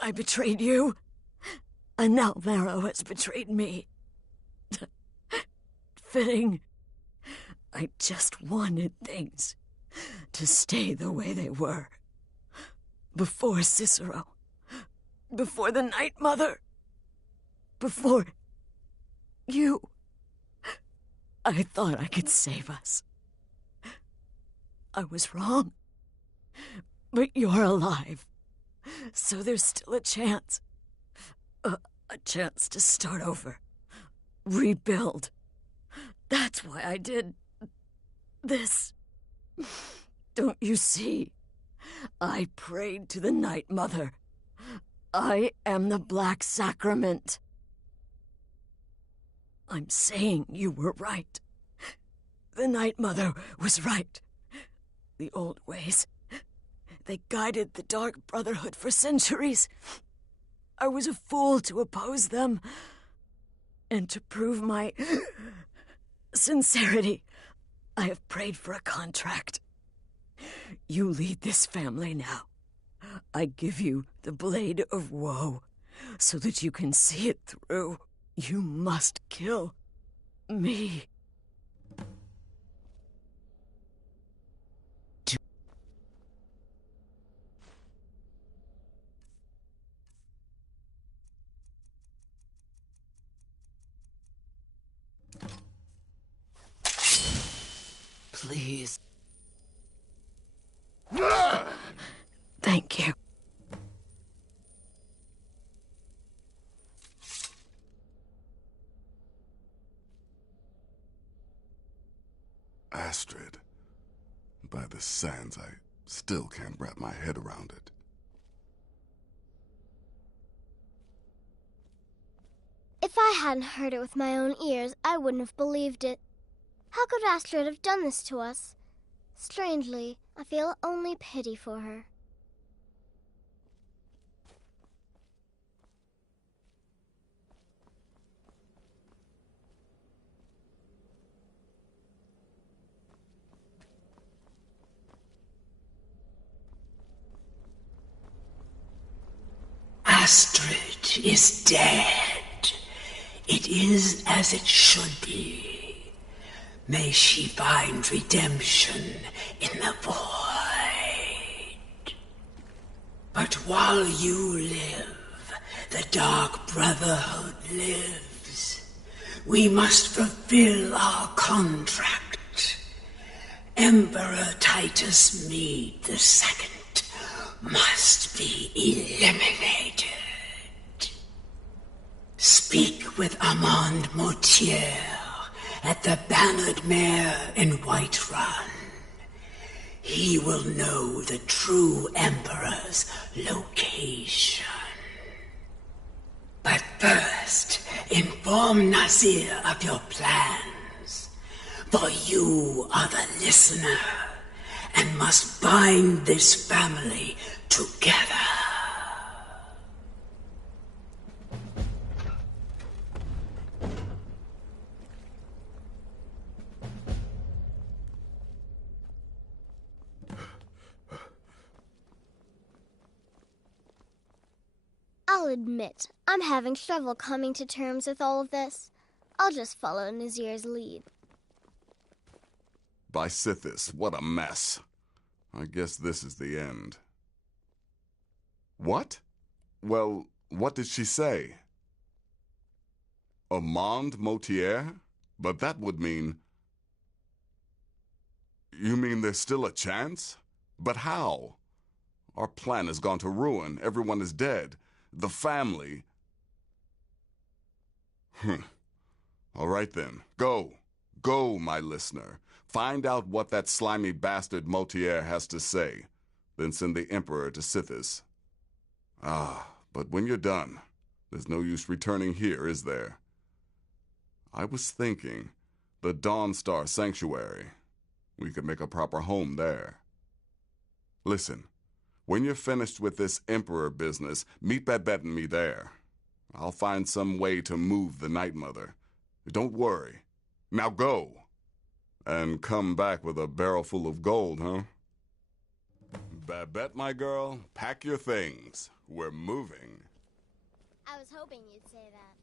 I betrayed you, and now Marrow has betrayed me. Fitting. I just wanted things to stay the way they were. Before Cicero. Before the Night Mother. Before you. I thought I could save us. I was wrong. But you're alive. So there's still a chance. A chance to start over. Rebuild. That's why I did this. Don't you see? I prayed to the Night Mother. I am the Black Sacrament. I'm saying you were right. The Night Mother was right. The old ways, they guided the Dark Brotherhood for centuries. I was a fool to oppose them. And to prove my sincerity, I have prayed for a contract. You lead this family now. I give you the Blade of Woe, so that you can see it through. You must kill me. Please. Thank you. Astrid. By the sands, I still can't wrap my head around it. If I hadn't heard it with my own ears, I wouldn't have believed it. How could Astrid have done this to us? Strangely, I feel only pity for her. Astrid is dead. It is as it should be. May she find redemption in the void. But while you live, the Dark Brotherhood lives. We must fulfill our contract. Emperor Titus Mede II must be eliminated. Speak with Armand Mortier at the Bannered Mare in Whiterun. He will know the true Emperor's location. But first, inform Nazir of your plans, for you are the listener and must bind this family together. I'll admit, I'm having trouble coming to terms with all of this. I'll just follow Nazir's lead. By Sithis, what a mess. I guess this is the end. What? Well, what did she say? Armand Mortier? But that would mean... You mean there's still a chance? But how? Our plan has gone to ruin. Everyone is dead. The family... All right then. Go. Go, my listener. Find out what that slimy bastard Mortier has to say. Then send the Emperor to Sithis. But when you're done, there's no use returning here, is there? I was thinking, the Dawnstar Sanctuary. We could make a proper home there. Listen, when you're finished with this Emperor business, meet Babette and me there. I'll find some way to move the Night Mother. Don't worry. Now go. And come back with a barrel full of gold, huh? Babette, my girl, pack your things. We're moving. I was hoping you'd say that.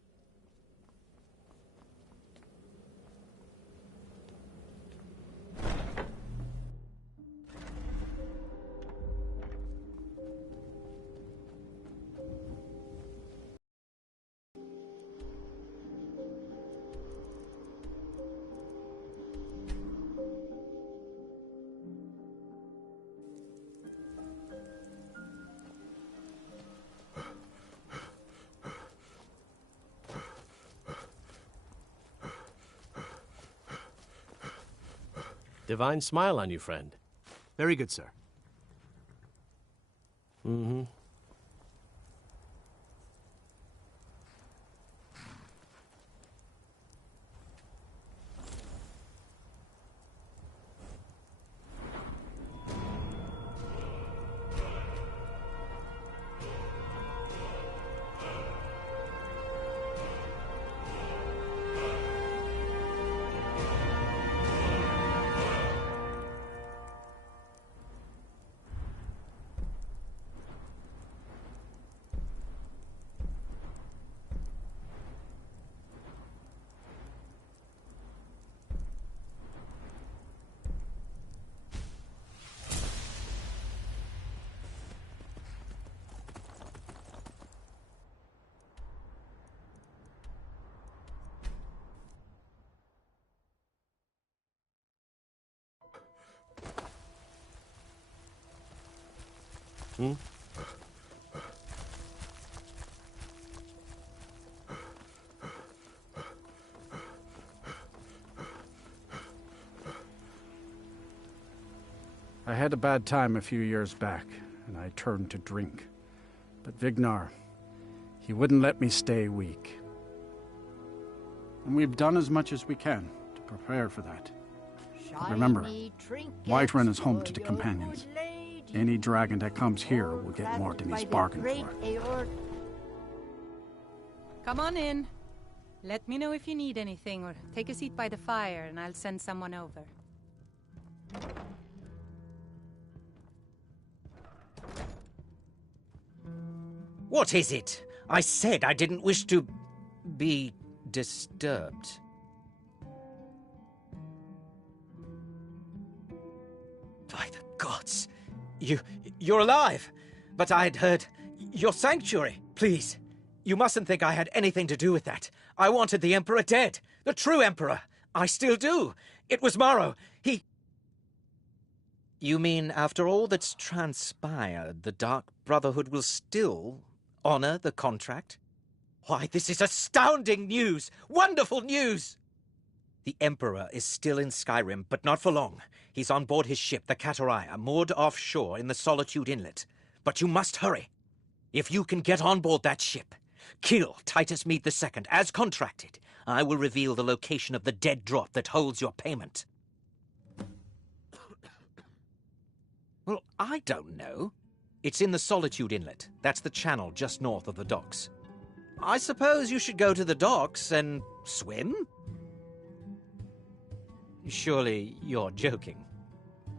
Divine smile on you, friend. Very good, sir. Mm-hmm. Hmm? I had a bad time a few years back, and I turned to drink. But Vignar, he wouldn't let me stay weak. And we've done as much as we can to prepare for that. But remember, Whiterun is home to the companions. Any dragon that comes here will get more than he's bargained for. Come on in. Let me know if you need anything, or take a seat by the fire and I'll send someone over. What is it? I said I didn't wish to be disturbed. By the gods! You're alive! But I'd heard your sanctuary. Please, you mustn't think I had anything to do with that. I wanted the Emperor dead. The true Emperor. I still do. It was Morrow. He... You mean after all that's transpired, the Dark Brotherhood will still honor the contract? Why, this is astounding news! Wonderful news! The Emperor is still in Skyrim, but not for long. He's on board his ship, the Kataraya, moored offshore in the Solitude Inlet. But you must hurry. If you can get on board that ship, kill Titus Mead II, as contracted, I will reveal the location of the dead drop that holds your payment. Well, I don't know. It's in the Solitude Inlet. That's the channel just north of the docks. I suppose you should go to the docks and swim? Surely you're joking.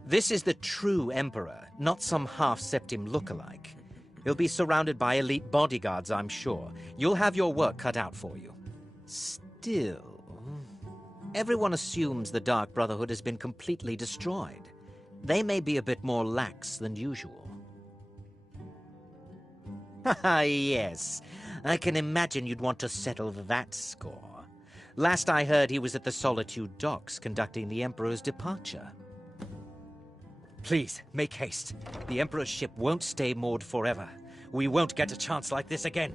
This is the true Emperor, not some half-septim lookalike. He'll be surrounded by elite bodyguards, I'm sure. You'll have your work cut out for you. Still, everyone assumes the Dark Brotherhood has been completely destroyed. They may be a bit more lax than usual. Haha, yes. I can imagine you'd want to settle that score. Last I heard, he was at the Solitude docks conducting the Emperor's departure. Please, make haste. The Emperor's ship won't stay moored forever. We won't get a chance like this again.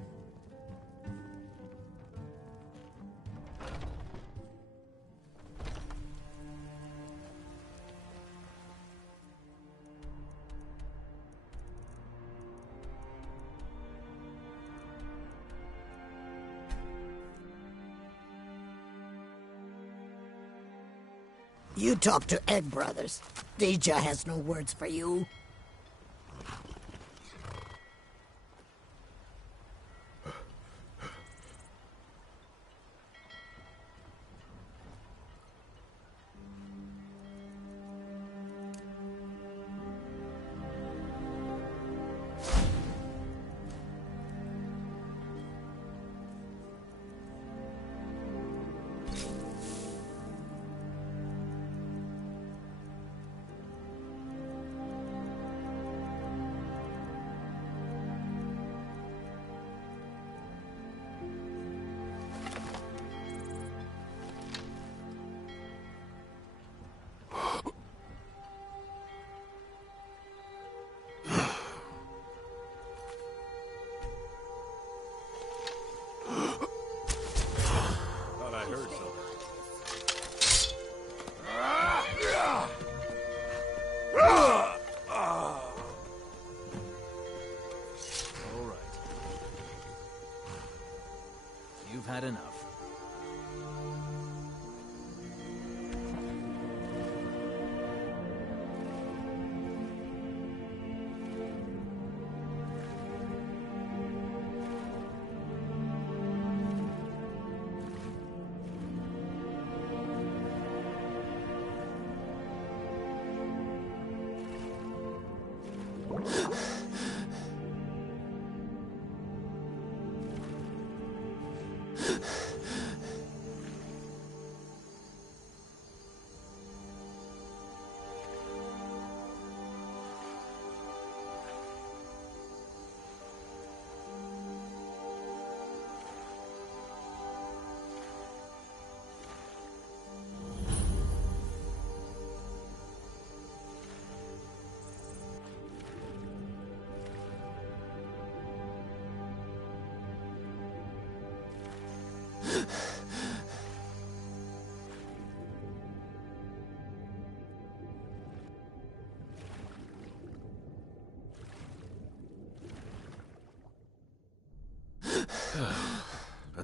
You talk to Egg Brothers. Deja has no words for you.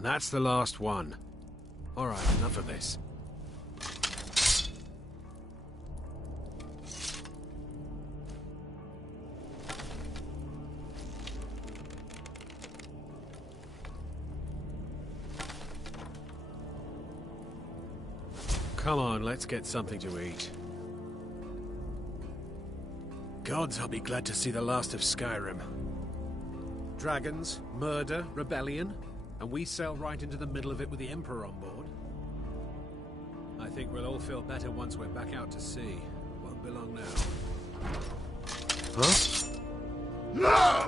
And that's the last one. All right, enough of this. Come on, let's get something to eat. Gods, I'll be glad to see the last of Skyrim. Dragons, murder, rebellion, and we sail right into the middle of it with the Emperor on board. I think we'll all feel better once we're back out to sea. Won't be long now. Huh? No!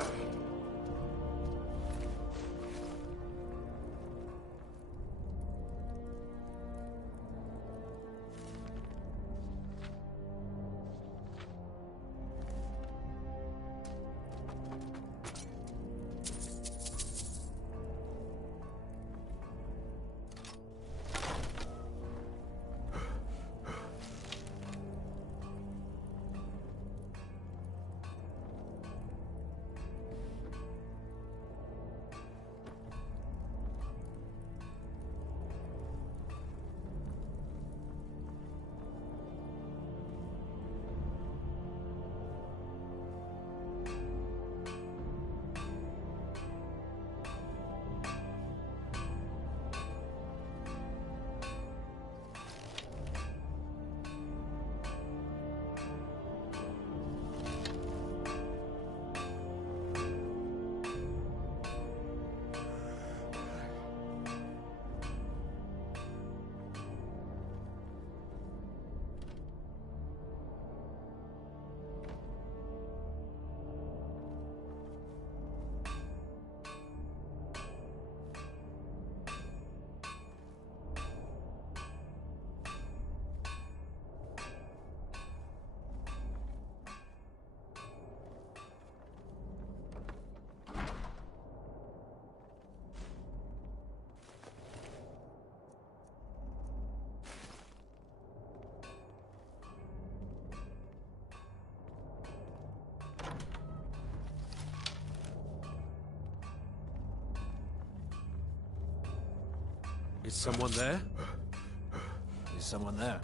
Is someone there? Is someone there?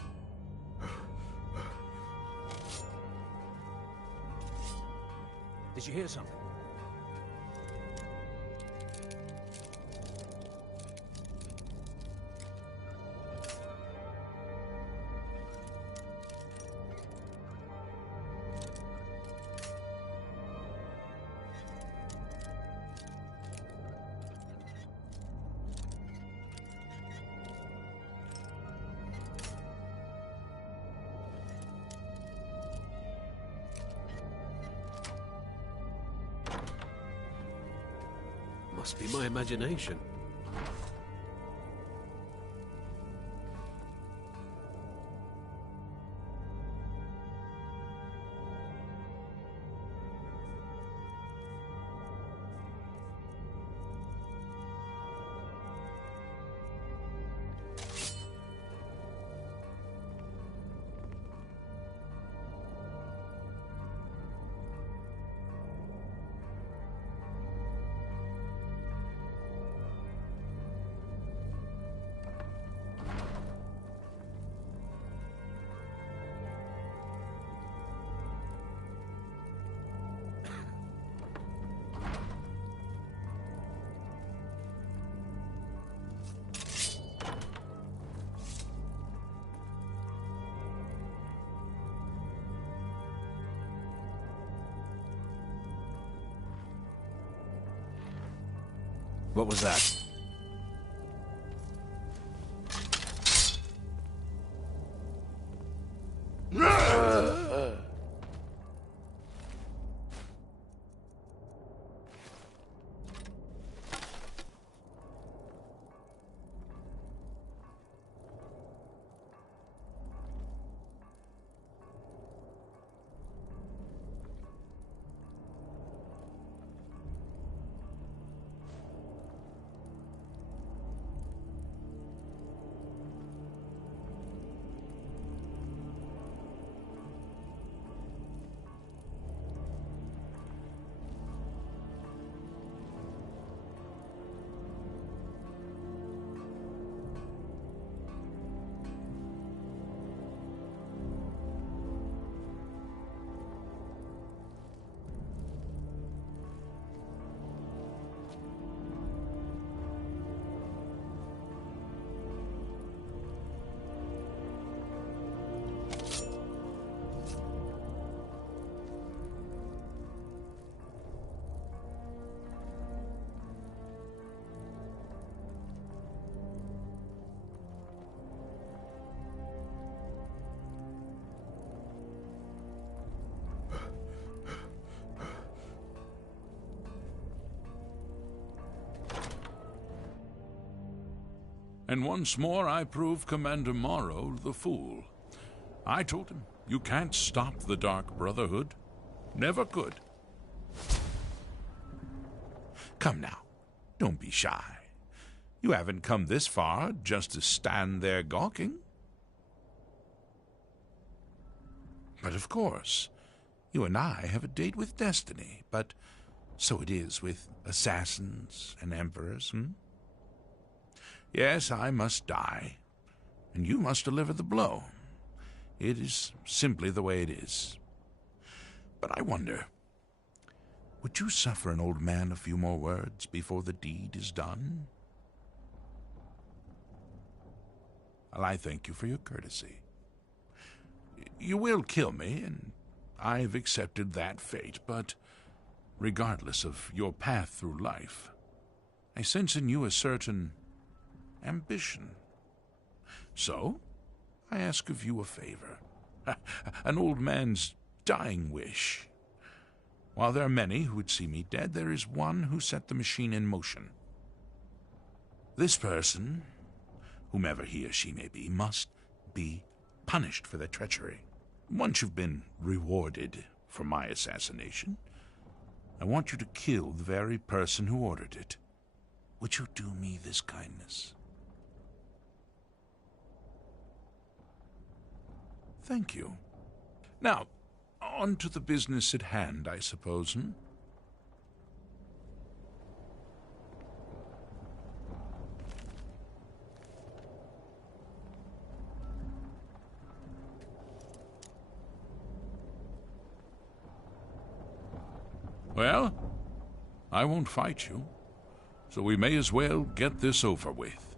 Did you hear something? Must be my imagination. What was that? And once more I prove Commander Morrow the fool. I told him, you can't stop the Dark Brotherhood. Never could. Come now, don't be shy. You haven't come this far just to stand there gawking. But of course, you and I have a date with destiny, but so it is with assassins and emperors, Yes, I must die, and you must deliver the blow. It is simply the way it is. But I wonder, would you suffer an old man a few more words before the deed is done? Well, I thank you for your courtesy. You will kill me, and I've accepted that fate, but regardless of your path through life, I sense in you a certain ambition. So, I ask of you a favor, an old man's dying wish. While there are many who would see me dead, there is one who set the machine in motion. This person, whomever he or she may be, must be punished for their treachery. Once you've been rewarded for my assassination, I want you to kill the very person who ordered it. Would you do me this kindness? Thank you. Now, on to the business at hand, I suppose, Well, I won't fight you, so we may as well get this over with.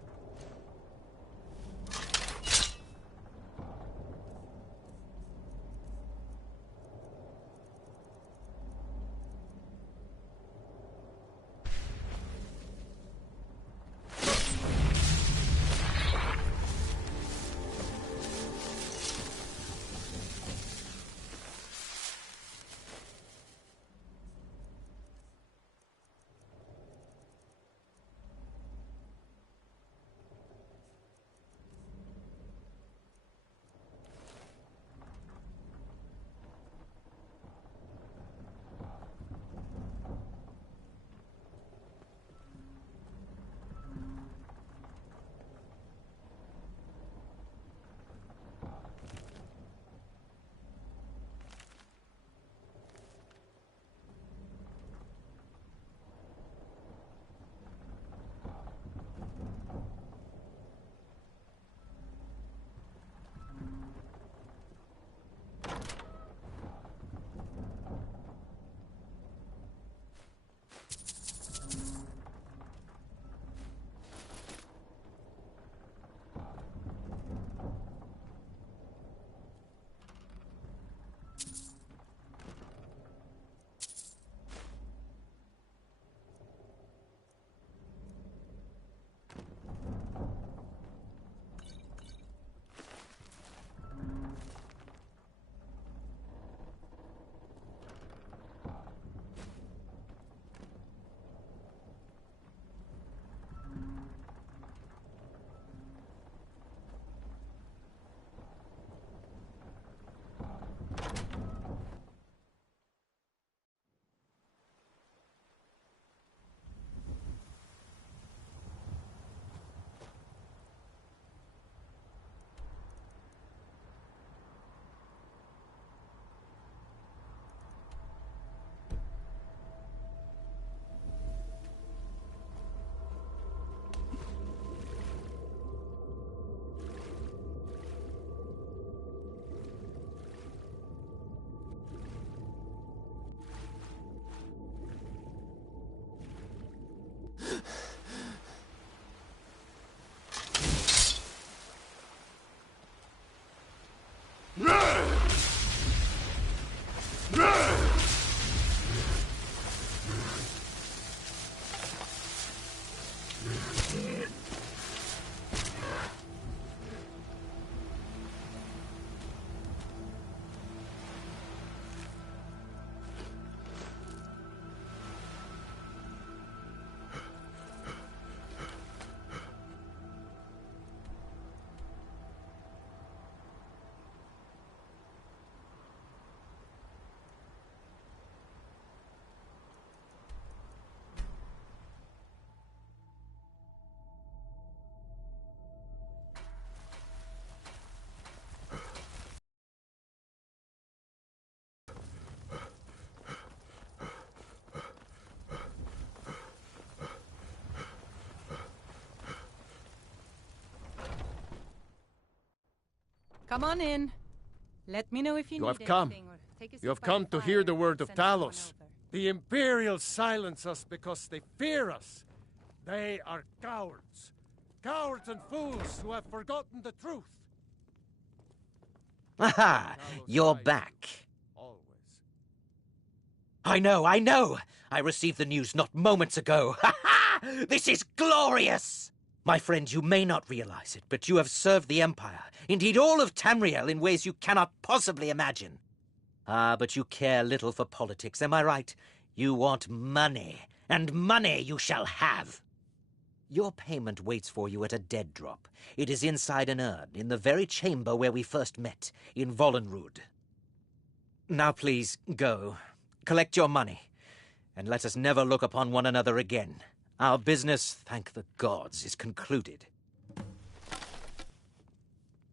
Come on in. Let me know if you You need have come. anything, or take a seat You have by come the to fire hear the and word I'll of send someone Talos. over. The Imperials silence us because they fear us. They are cowards. Cowards and fools who have forgotten the truth. Aha! You're back. Always. I know! I received the news not moments ago. Ha ha! This is glorious! My friend, you may not realize it, but you have served the Empire, indeed all of Tamriel, in ways you cannot possibly imagine. Ah, but you care little for politics, am I right? You want money, and money you shall have. Your payment waits for you at a dead drop. It is inside an urn, in the very chamber where we first met, in Vollenrud. Now please, go. Collect your money, and let us never look upon one another again. Our business, thank the gods, is concluded.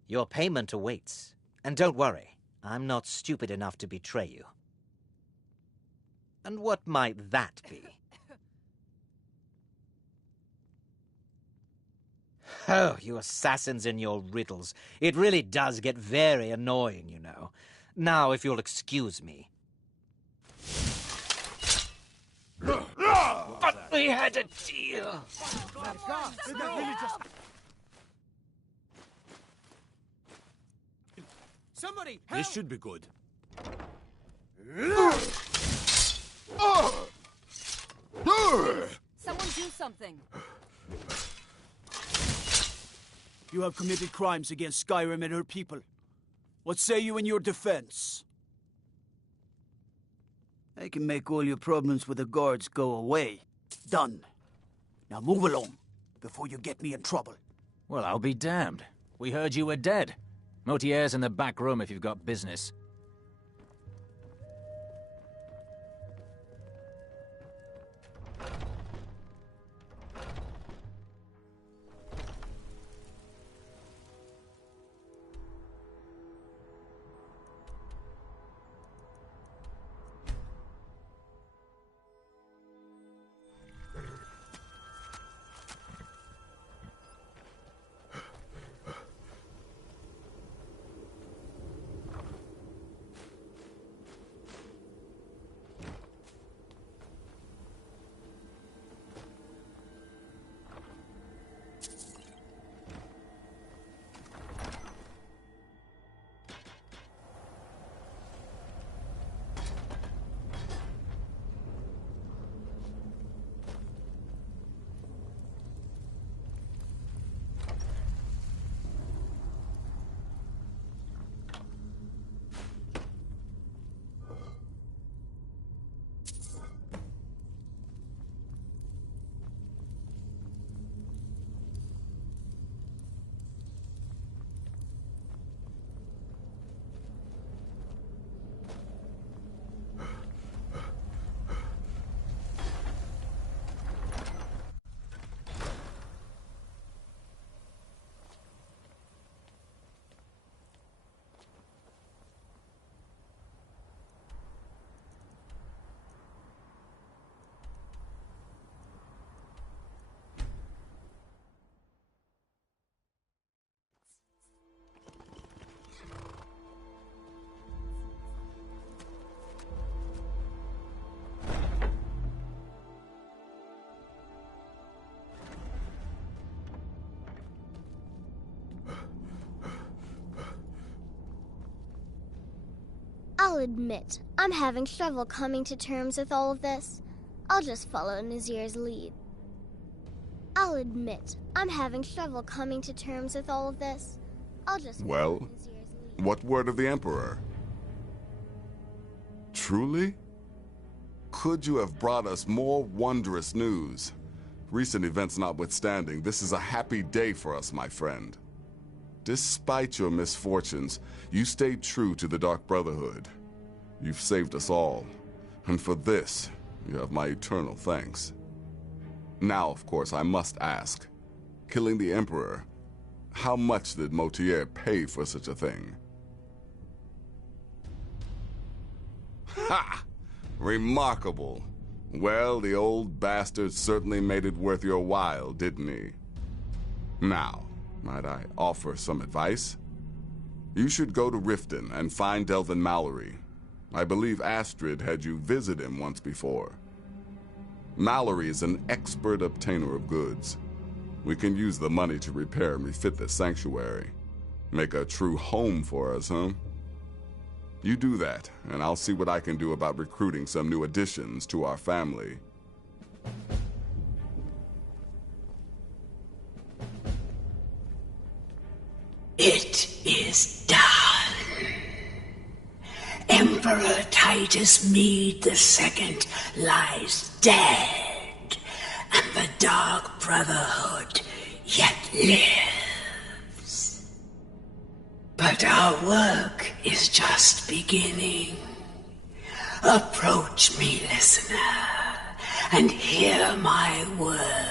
Your payment awaits, and don't worry, I'm not stupid enough to betray you. And what might that be? Oh, you assassins and your riddles. It really does get very annoying, you know. Now, if you'll excuse me. But we had a deal. Somebody, help! This should be good. Someone do something. You have committed crimes against Skyrim and her people. What say you in your defense? I can make all your problems with the guards go away. Done. Now move along, before you get me in trouble. Well, I'll be damned. We heard you were dead. Motier's in the back room if you've got business. I'll admit, I'm having trouble coming to terms with all of this. I'll just follow Nazir's lead. I'll admit, I'm having trouble coming to terms with all of this. I'll just Well, follow Nazir's lead. what word of the Emperor? Truly? Could you have brought us more wondrous news? Recent events notwithstanding, this is a happy day for us, my friend. Despite your misfortunes, you stayed true to the Dark Brotherhood. You've saved us all, and for this, you have my eternal thanks. Now, of course, I must ask, killing the Emperor, how much did Motier pay for such a thing? Ha! Remarkable. Well, the old bastard certainly made it worth your while, didn't he? Now, might I offer some advice? You should go to Riften and find Delvin Mallory. I believe Astrid had you visit him once before. Mallory is an expert obtainer of goods. We can use the money to repair and refit the sanctuary. Make a true home for us, huh? You do that, and I'll see what I can do about recruiting some new additions to our family. It is done. Emperor Titus Mede II lies dead, and the Dark Brotherhood yet lives. But our work is just beginning. Approach me, listener, and hear my words.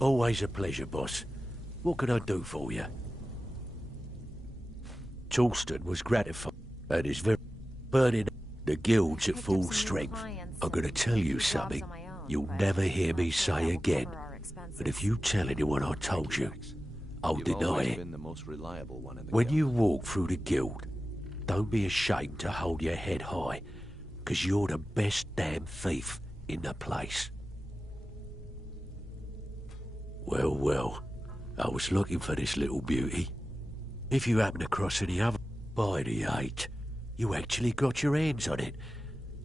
Always a pleasure, boss. What can I do for you? Charleston was gratified and is very burning the guilds at full strength. I'm gonna tell you something you'll never hear me say again. But if you tell anyone I told you, I'll deny it. When you walk through the guild, don't be ashamed to hold your head high, 'cause you're the best damn thief in the place. Well, well, I was looking for this little beauty. If you happen across any other, by the 8, you actually got your hands on it.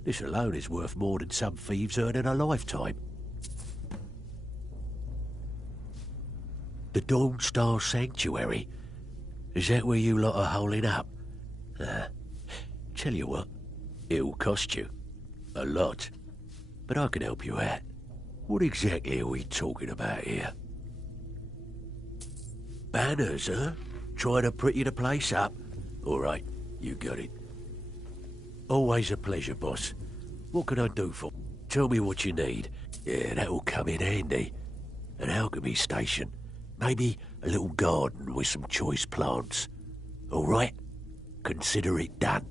This alone is worth more than some thieves earn in a lifetime. The Dawn Star Sanctuary. Is that where you lot are holding up? Tell you what, it'll cost you. A lot. But I can help you out. What exactly are we talking about here? Banners, huh? Trying to pretty the place up? All right, you got it. Always a pleasure, boss. What can I do for? Tell me what you need. Yeah, that'll come in handy. An alchemy station. Maybe a little garden with some choice plants. All right? Consider it done.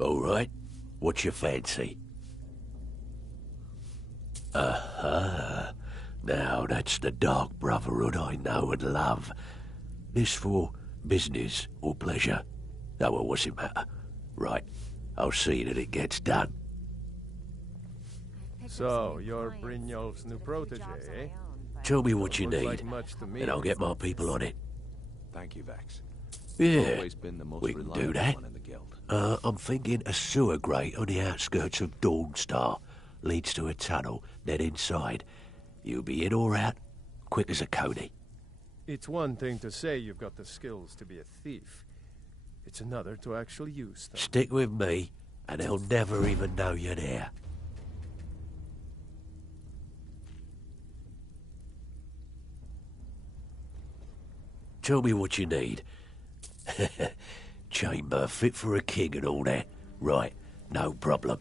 All right? What's your fancy? Aha. Now that's the Dark Brotherhood I know and love. This for business or pleasure? Oh, well, what's it matter? Right, I'll see that it gets done. So, you're Brynjolf's new protege, eh? Tell me what you Looks need, like much to me. and I'll get my people on it. Thank you, Vex. Yeah, we can do that. I'm thinking a sewer grate on the outskirts of Dawnstar leads to a tunnel, then inside. You'll be in or out, quick as a coney. It's one thing to say you've got the skills to be a thief. It's another to actually use them. Stick with me, and they'll never even know you're there. Tell me what you need. Chamber fit for a king and all that. Right, no problem.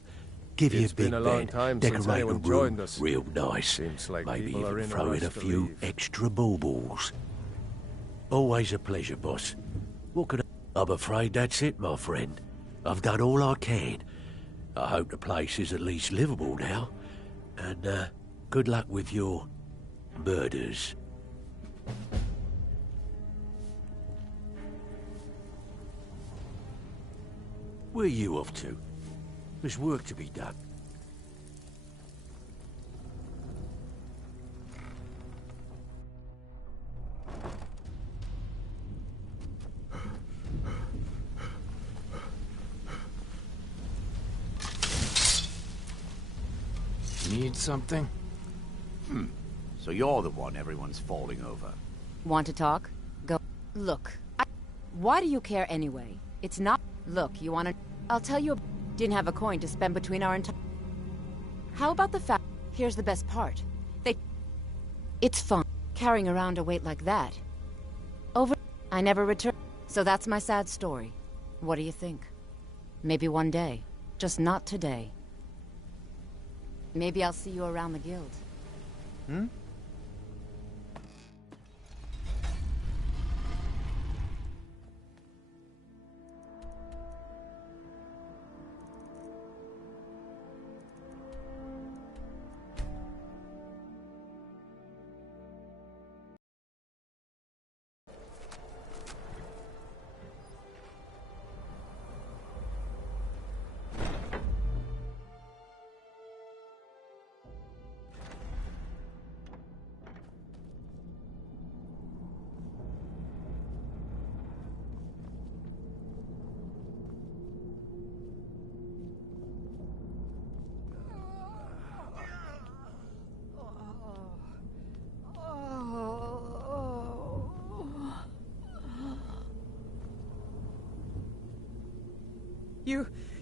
Give you a big bed, decorate the room real nice. Maybe even throw in a few extra baubles. Always a pleasure, boss. What can I'm afraid that's it, my friend. I've done all I can. I hope the place is at least livable now. And, good luck with your murders. Where are you off to? There's work to be done. Need something? So you're the one everyone's falling over. Want to talk? Go. Look, why do you care anyway? It's not... Look, you wanna... I'll tell you, didn't have a coin to spend between our entire... How about the fact... Here's the best part. It's fun, carrying around a weight like that. I never returned. So that's my sad story. What do you think? Maybe one day. Just not today. Maybe I'll see you around the guild. Hmm?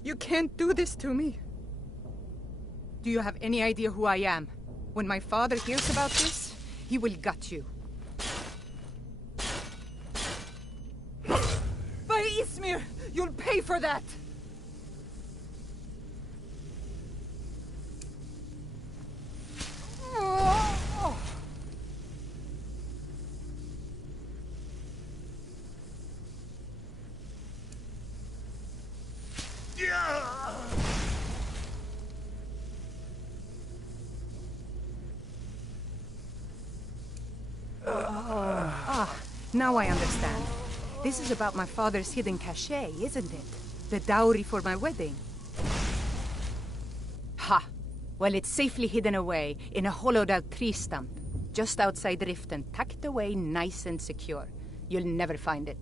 You can't do this to me. Do you have any idea who I am? When my father hears about this, he will gut you. By Ismir, you'll pay for that! Now I understand. This is about my father's hidden cachet, isn't it? The dowry for my wedding. Ha! Well, it's safely hidden away in a hollowed-out tree stump, just outside Riften, tucked away nice and secure. You'll never find it.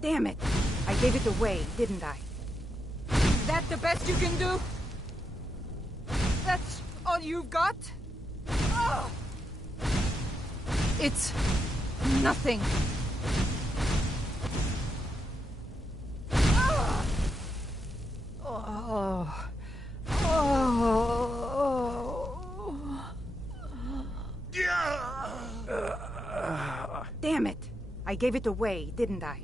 Damn it! I gave it away, didn't I? Is that the best you can do? That's all you've got? Oh! It's nothing. Oh! Oh! Oh! Damn it! I gave it away, didn't I?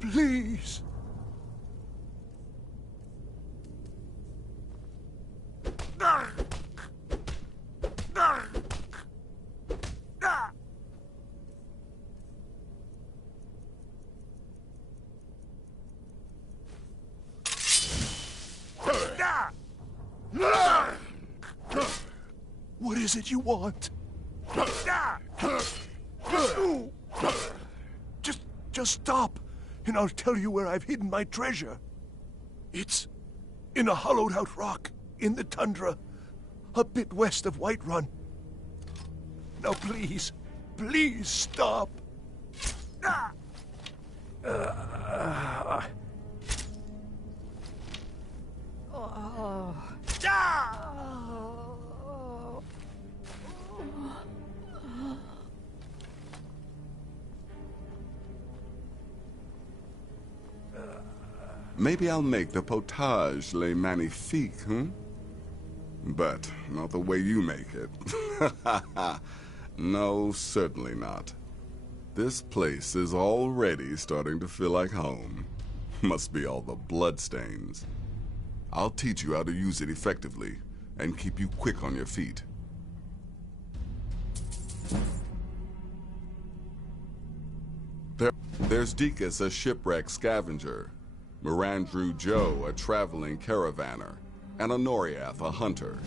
Please. What is it you want? Just stop, and I'll tell you where I've hidden my treasure. It's in a hollowed-out rock in the tundra, a bit west of Whiterun. Now, please, please stop. Maybe I'll make the potage le magnifique, But not the way you make it. No, certainly not. This place is already starting to feel like home. Must be all the bloodstains. I'll teach you how to use it effectively and keep you quick on your feet. There's Deakus, a shipwreck scavenger, Mirandru Joe, a traveling caravaner, and Honoriath, a hunter.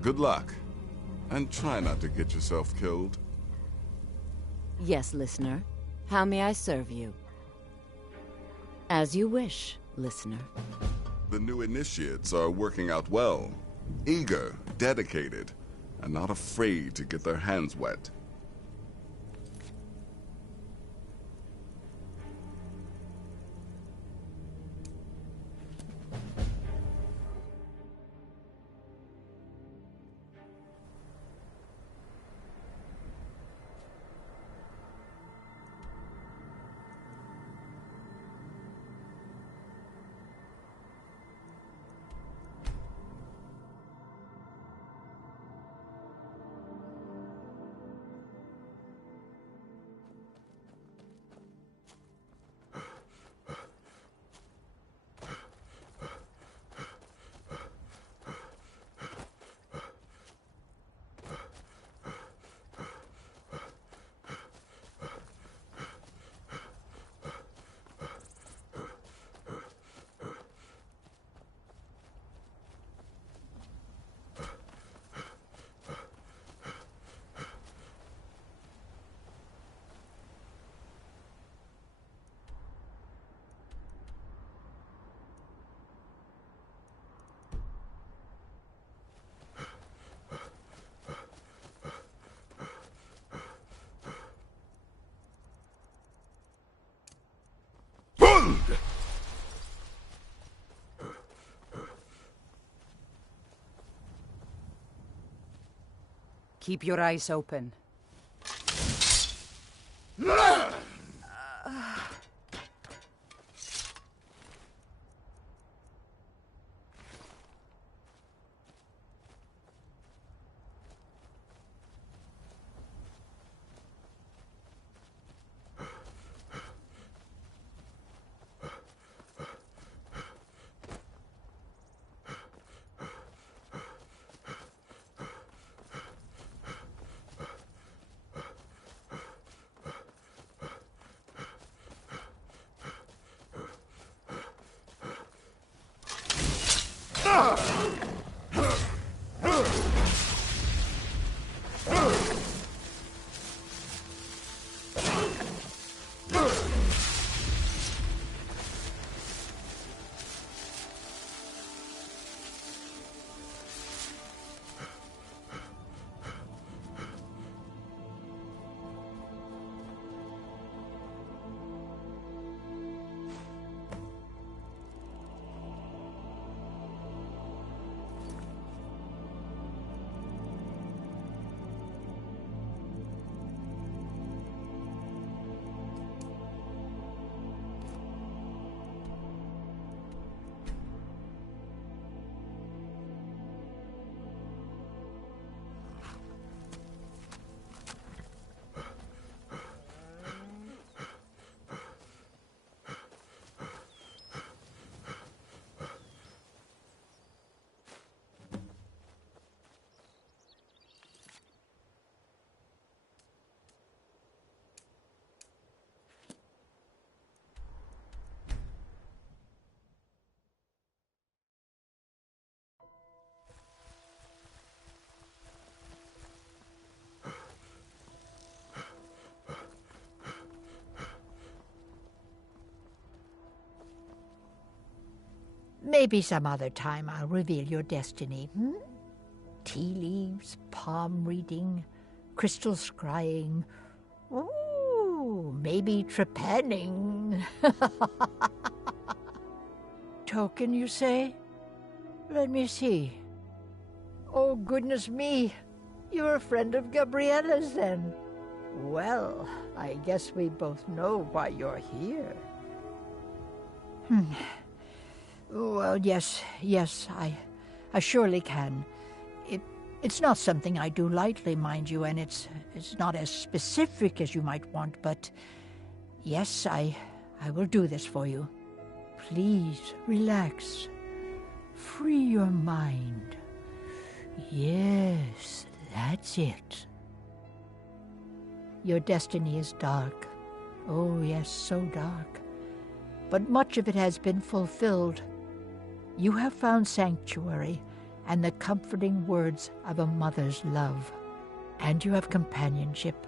Good luck, and try not to get yourself killed. Yes, listener. How may I serve you? As you wish, listener. The new initiates are working out well. Eager, dedicated, and not afraid to get their hands wet. Keep your eyes open. Maybe some other time I'll reveal your destiny, Tea leaves, palm reading, crystal scrying. Ooh, maybe trepanning. Token, you say? Let me see. Oh, goodness me. You're a friend of Gabriella's, then. Well, I guess we both know why you're here. Well, yes, I surely can. It's not something I do lightly, mind you, and it's not as specific as you might want, but yes, I will do this for you. Please, relax. Free your mind. Yes, that's it. Your destiny is dark. Oh, yes, so dark. But much of it has been fulfilled. You have found sanctuary and the comforting words of a mother's love. And you have companionship,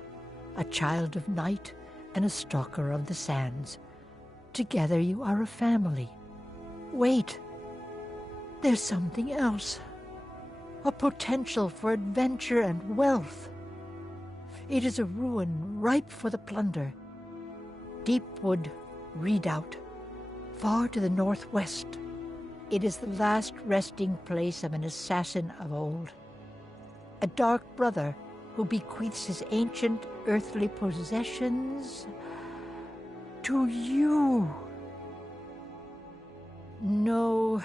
a child of night and a stalker of the sands. Together you are a family. Wait, there's something else. A potential for adventure and wealth. It is a ruin ripe for the plunder. Deepwood Redoubt, far to the northwest. It is the last resting place of an assassin of old. A dark brother who bequeaths his ancient earthly possessions to you. No,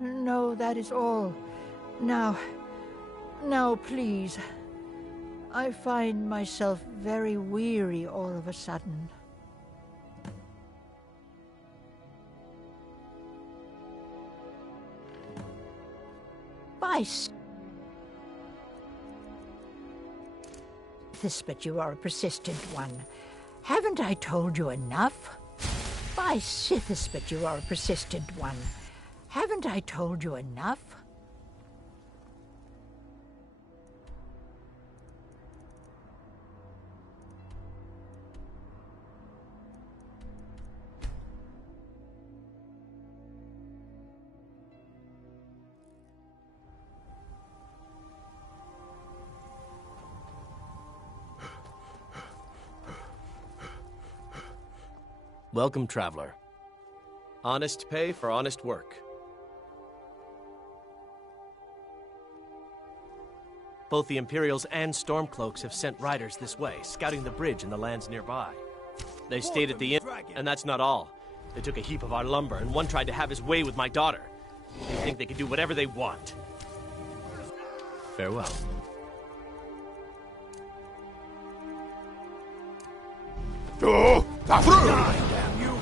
that is all. Now, please. I find myself very weary all of a sudden. But you are a persistent one. Haven't I told you enough? By Sithis, but you are a persistent one. Haven't I told you enough? Welcome, traveler. Honest pay for honest work. Both the Imperials and Stormcloaks have sent riders this way, scouting the bridge and the lands nearby. They stayed at the inn, and that's not all. They took a heap of our lumber, and one tried to have his way with my daughter. They think they can do whatever they want. Farewell. Oh, damn you!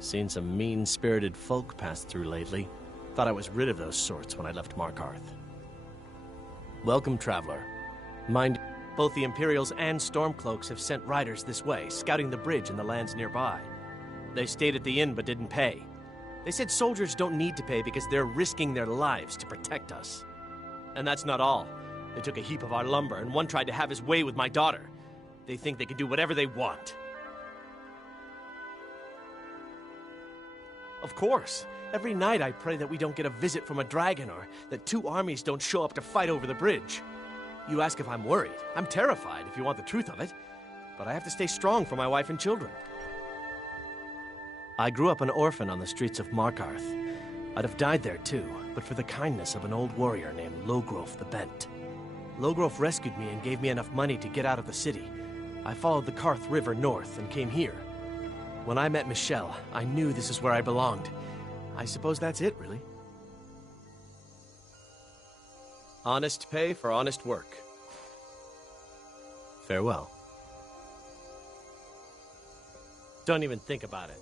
Seen some mean-spirited folk pass through lately. Thought I was rid of those sorts when I left Markarth. Welcome, traveler. Mind, both the Imperials and Stormcloaks have sent riders this way, scouting the bridge and the lands nearby. They stayed at the inn but didn't pay. They said soldiers don't need to pay because they're risking their lives to protect us. And that's not all. They took a heap of our lumber, and one tried to have his way with my daughter. They think they can do whatever they want. Of course. Every night I pray that we don't get a visit from a dragon, or that two armies don't show up to fight over the bridge. You ask if I'm worried. I'm terrified, if you want the truth of it. But I have to stay strong for my wife and children. I grew up an orphan on the streets of Markarth. I'd have died there too, but for the kindness of an old warrior named Logrolf the Bent. Logrolf rescued me and gave me enough money to get out of the city. I followed the Karth River north and came here. When I met Michelle, I knew this is where I belonged. I suppose that's it, really. Honest pay for honest work. Farewell. Don't even think about it.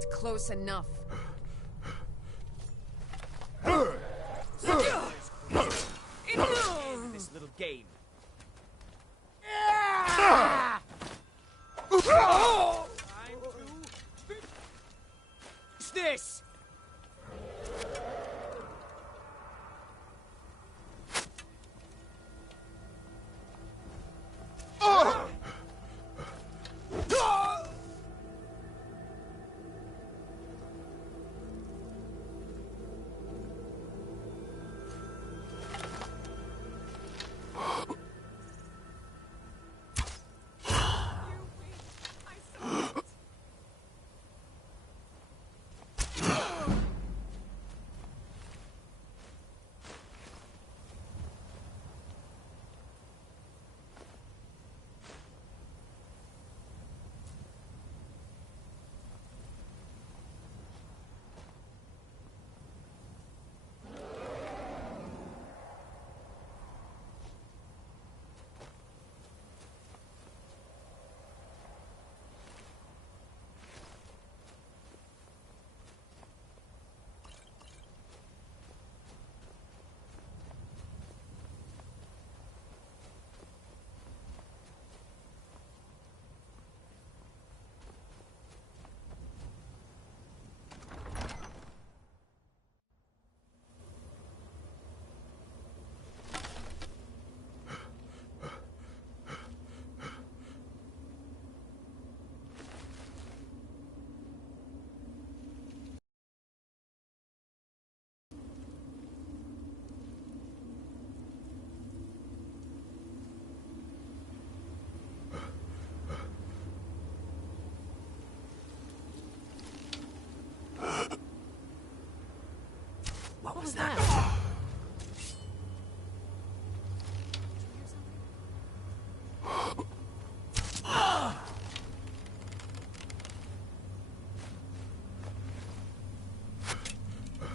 That's close enough. This little game. What's this? What was that?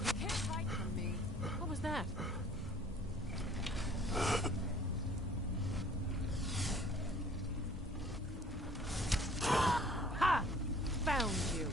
You can't hide from me. What was that? Ha! Found you.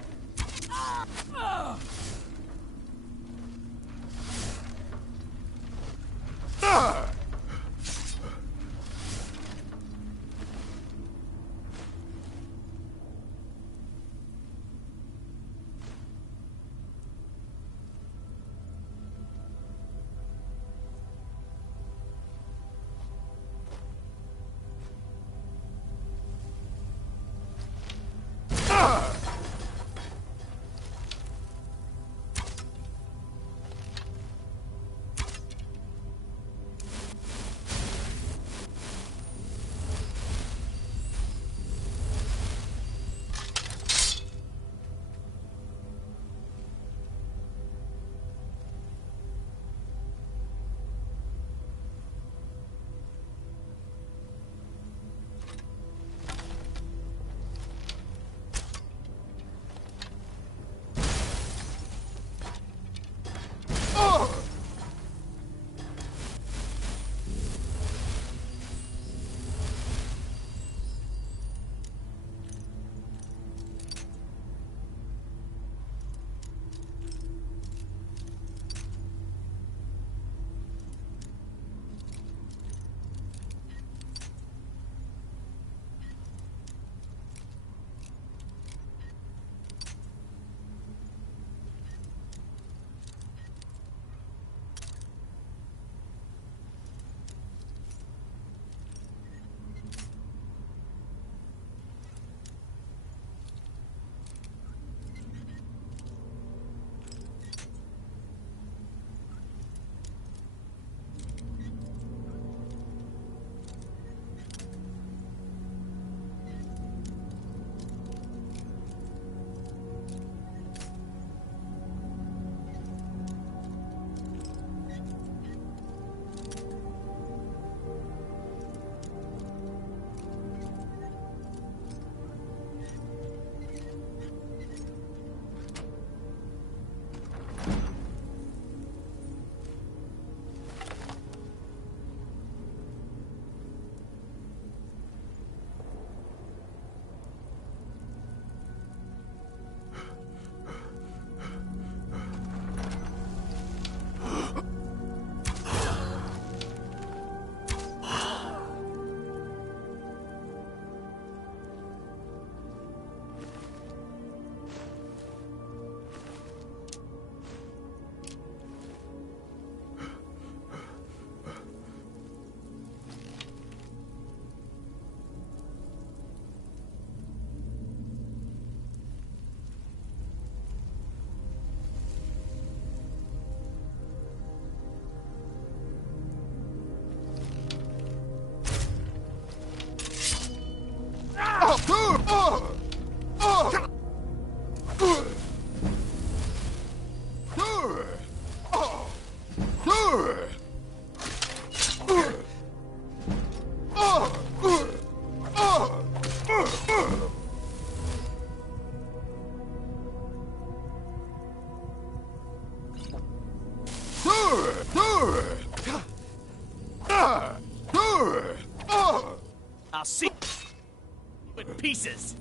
I'll see in pieces.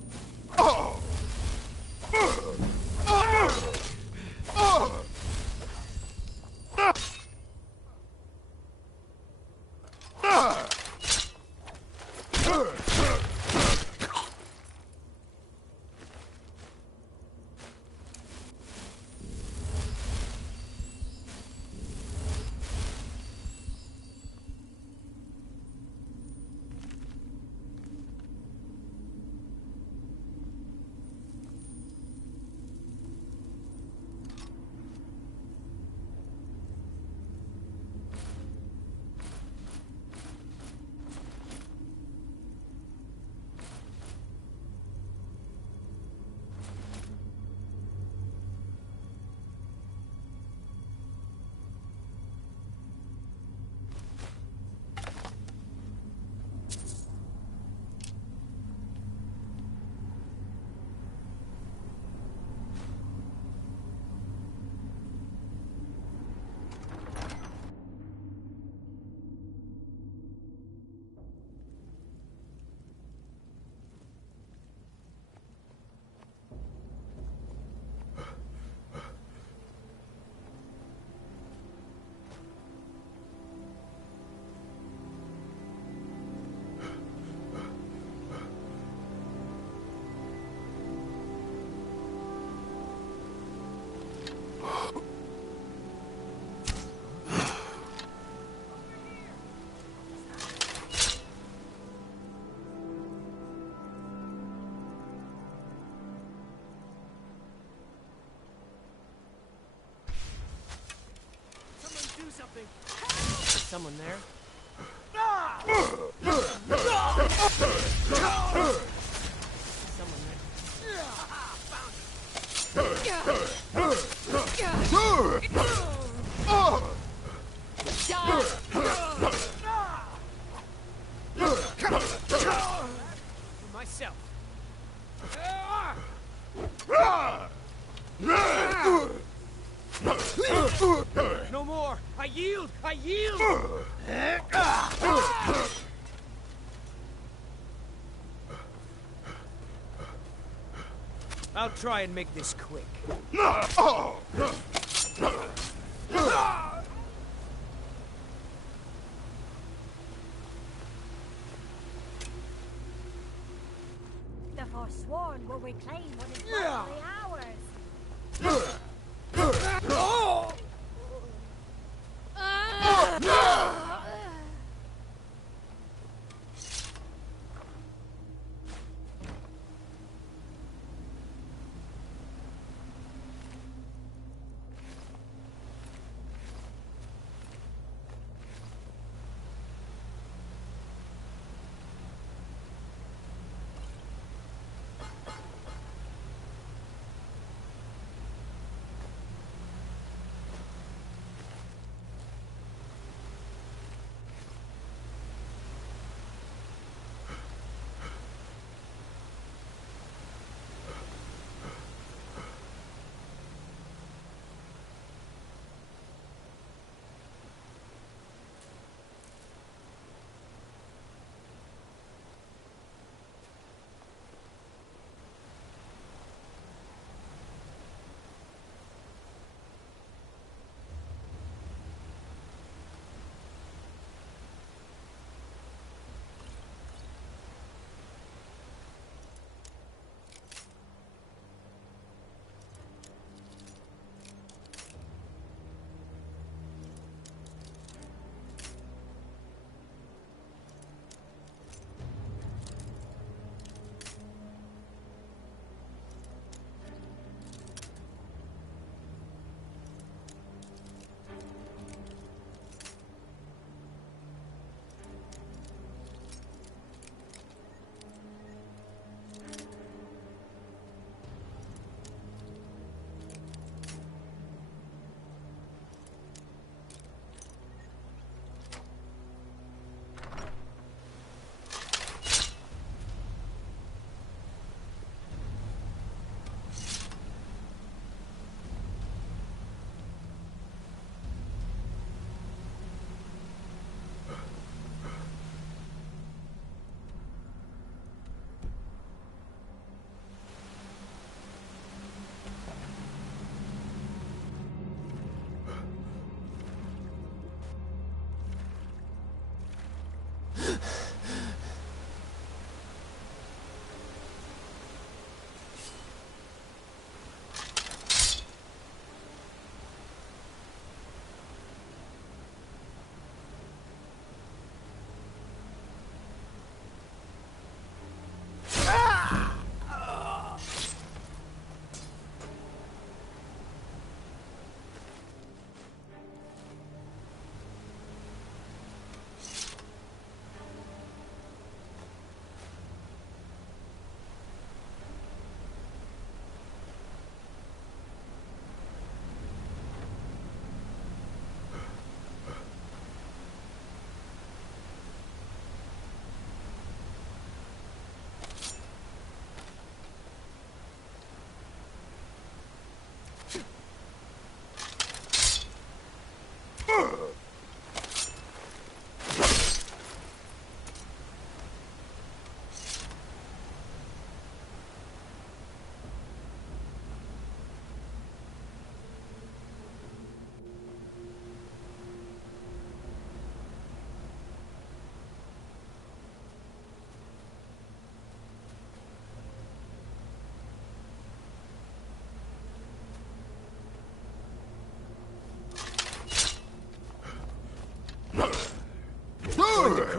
Something. Is someone there? Someone there. Myself. No more! I yield! I yield! I'll try and make this quick. The Forsworn will reclaim what is rightfully ours.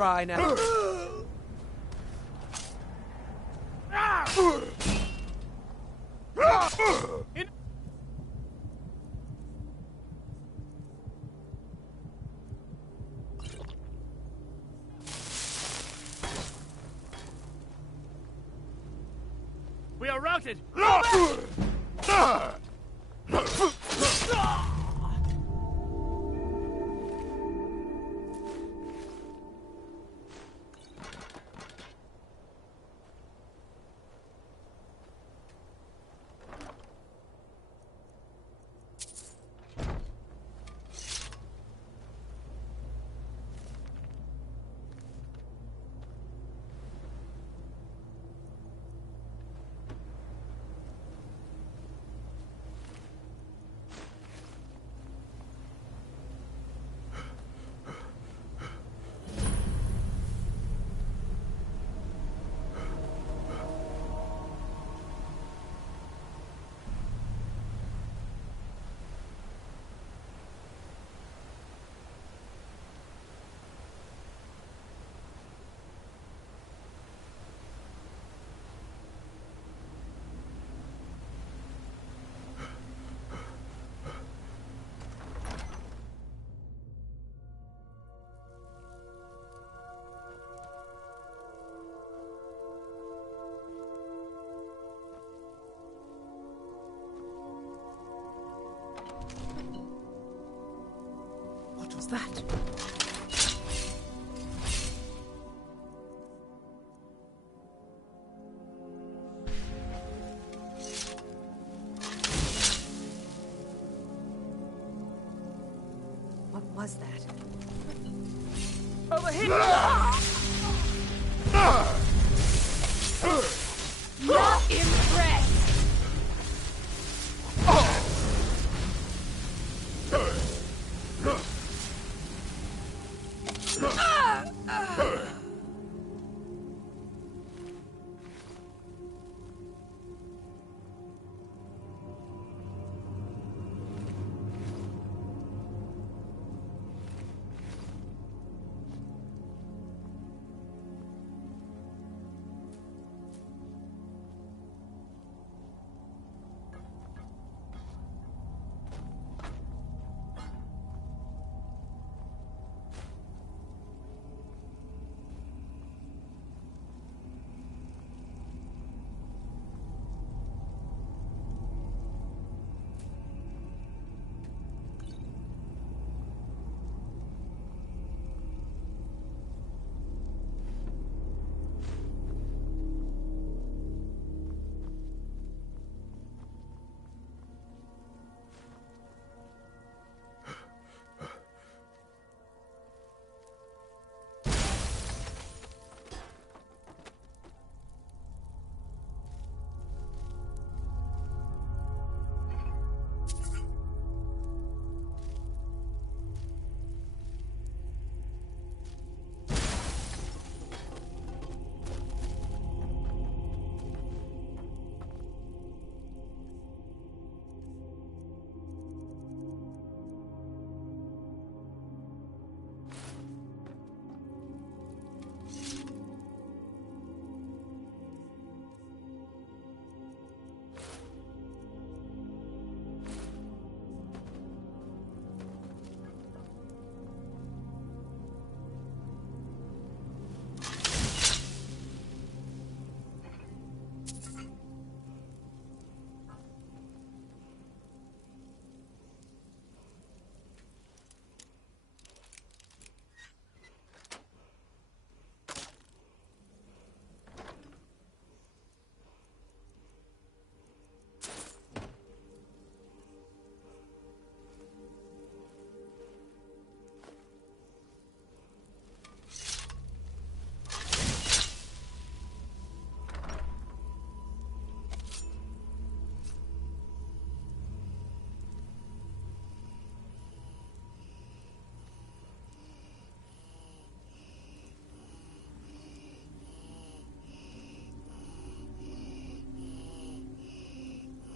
crying out. We are routed! What was that? What was that? Over here! Not impressed!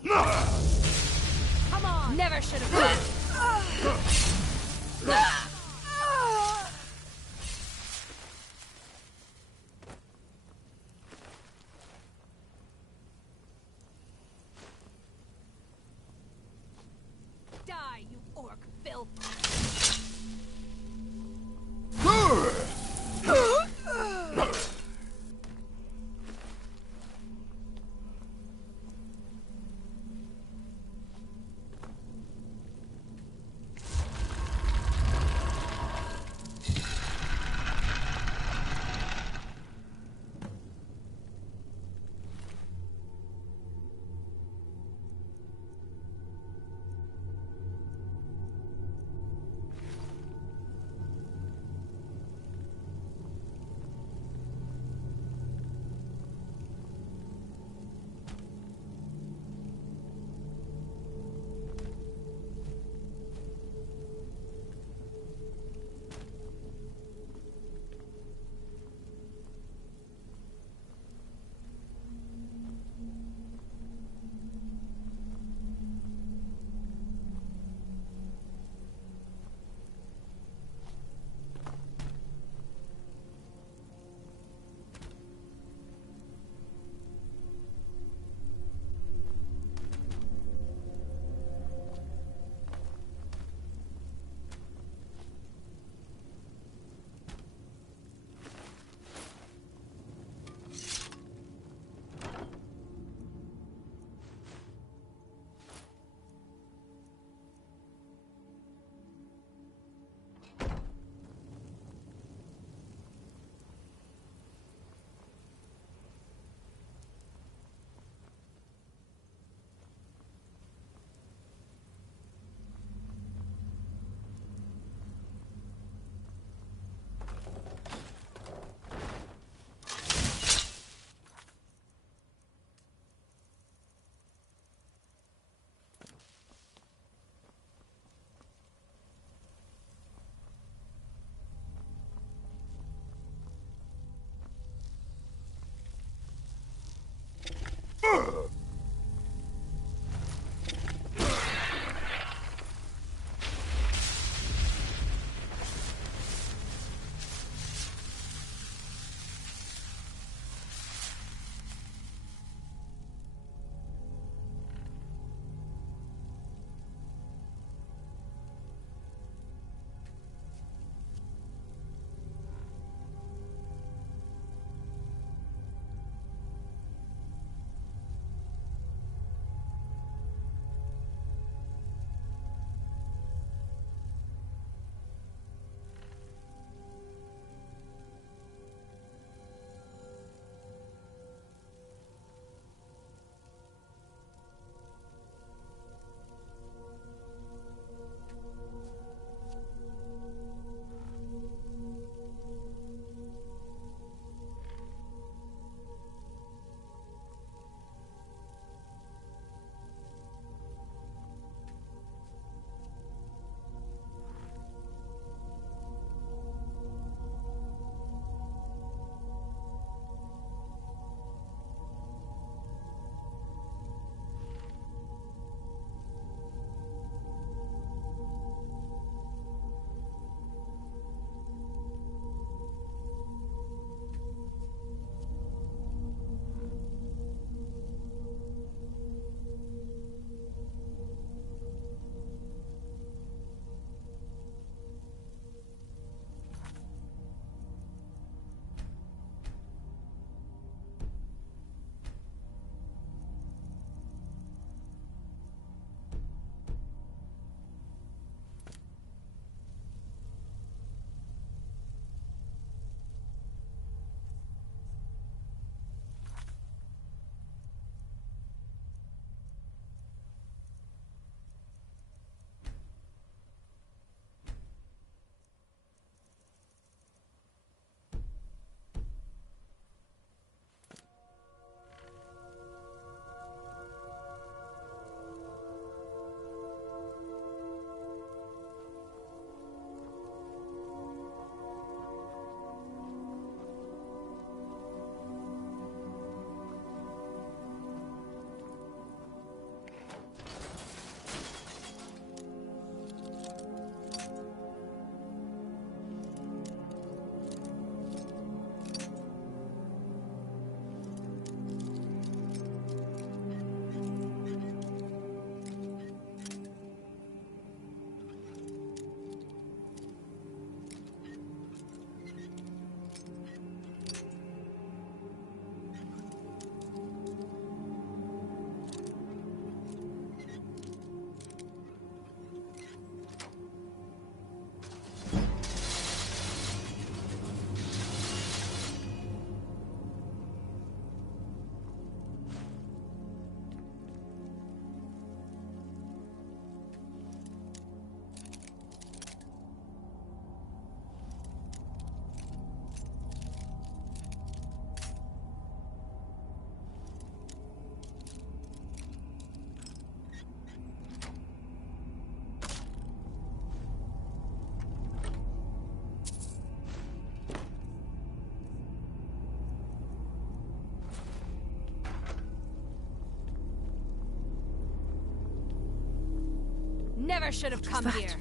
Come on! Never should have will. never should have come here.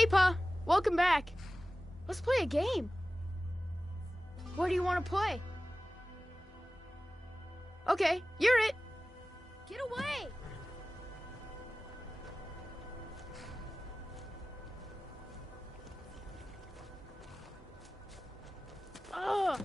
Hey, Pa! Welcome back. Let's play a game. What do you want to play? Okay, you're it. Get away! Ugh!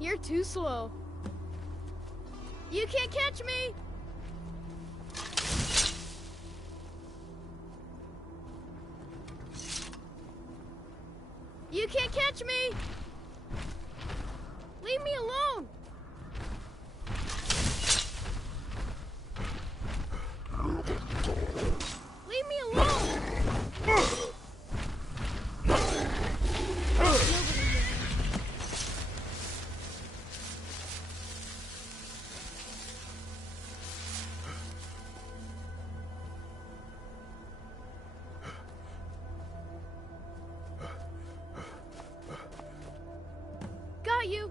You're too slow. You can't catch me! You can't catch me! Leave me alone! Leave me alone! Got you!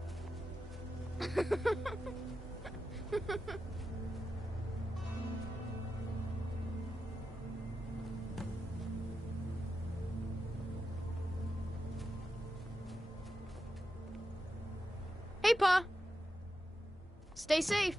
Hey, Pa! Stay safe.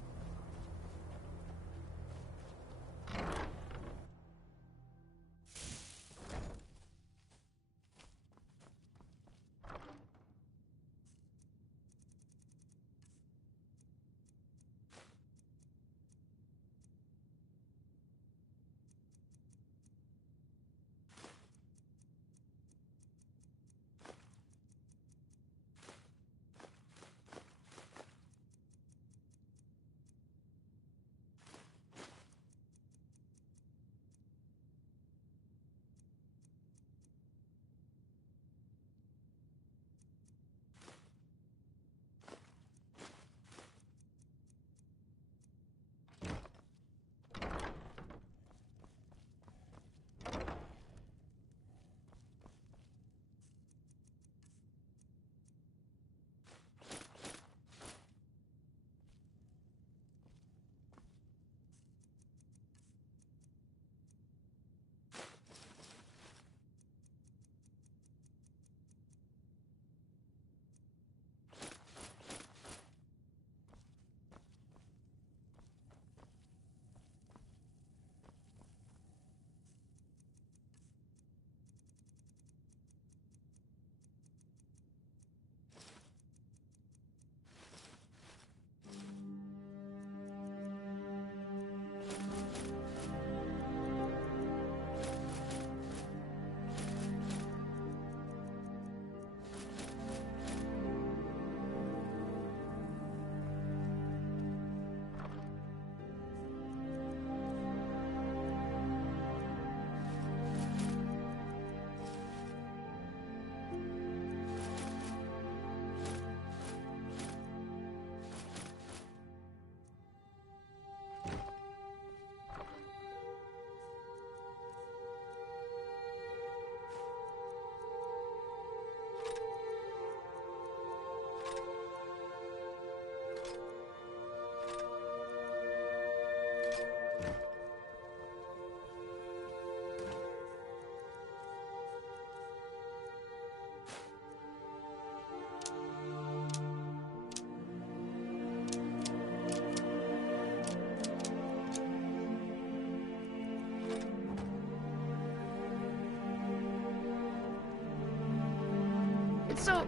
It's so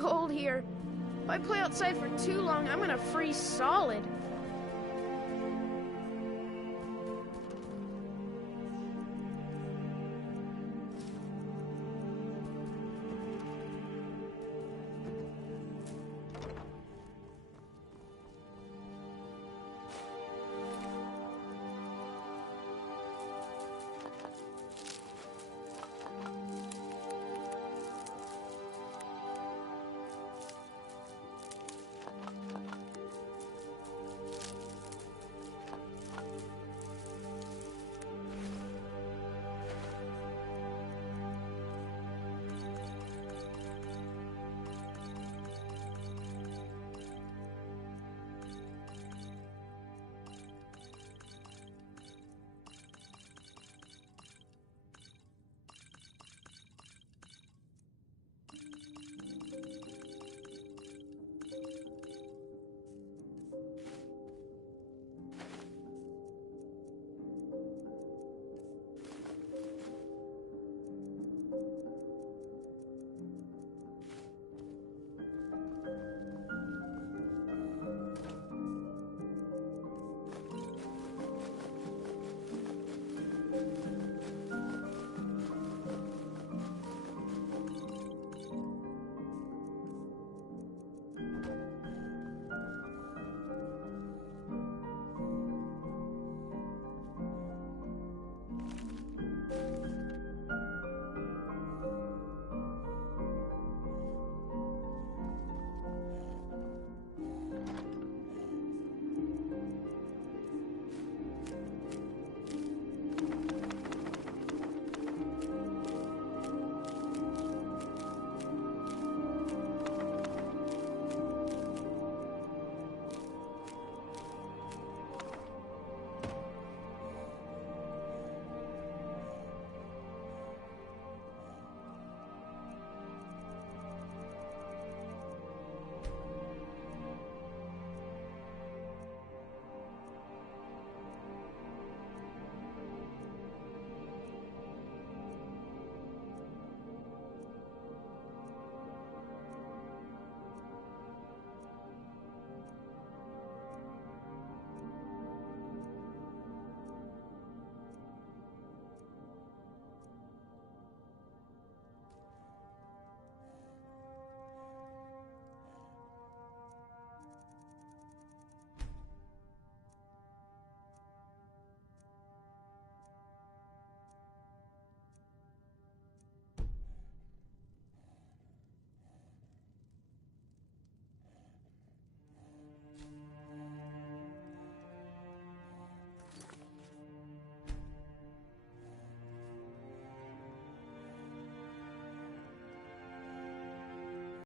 cold here. If I play outside for too long, I'm gonna freeze solid.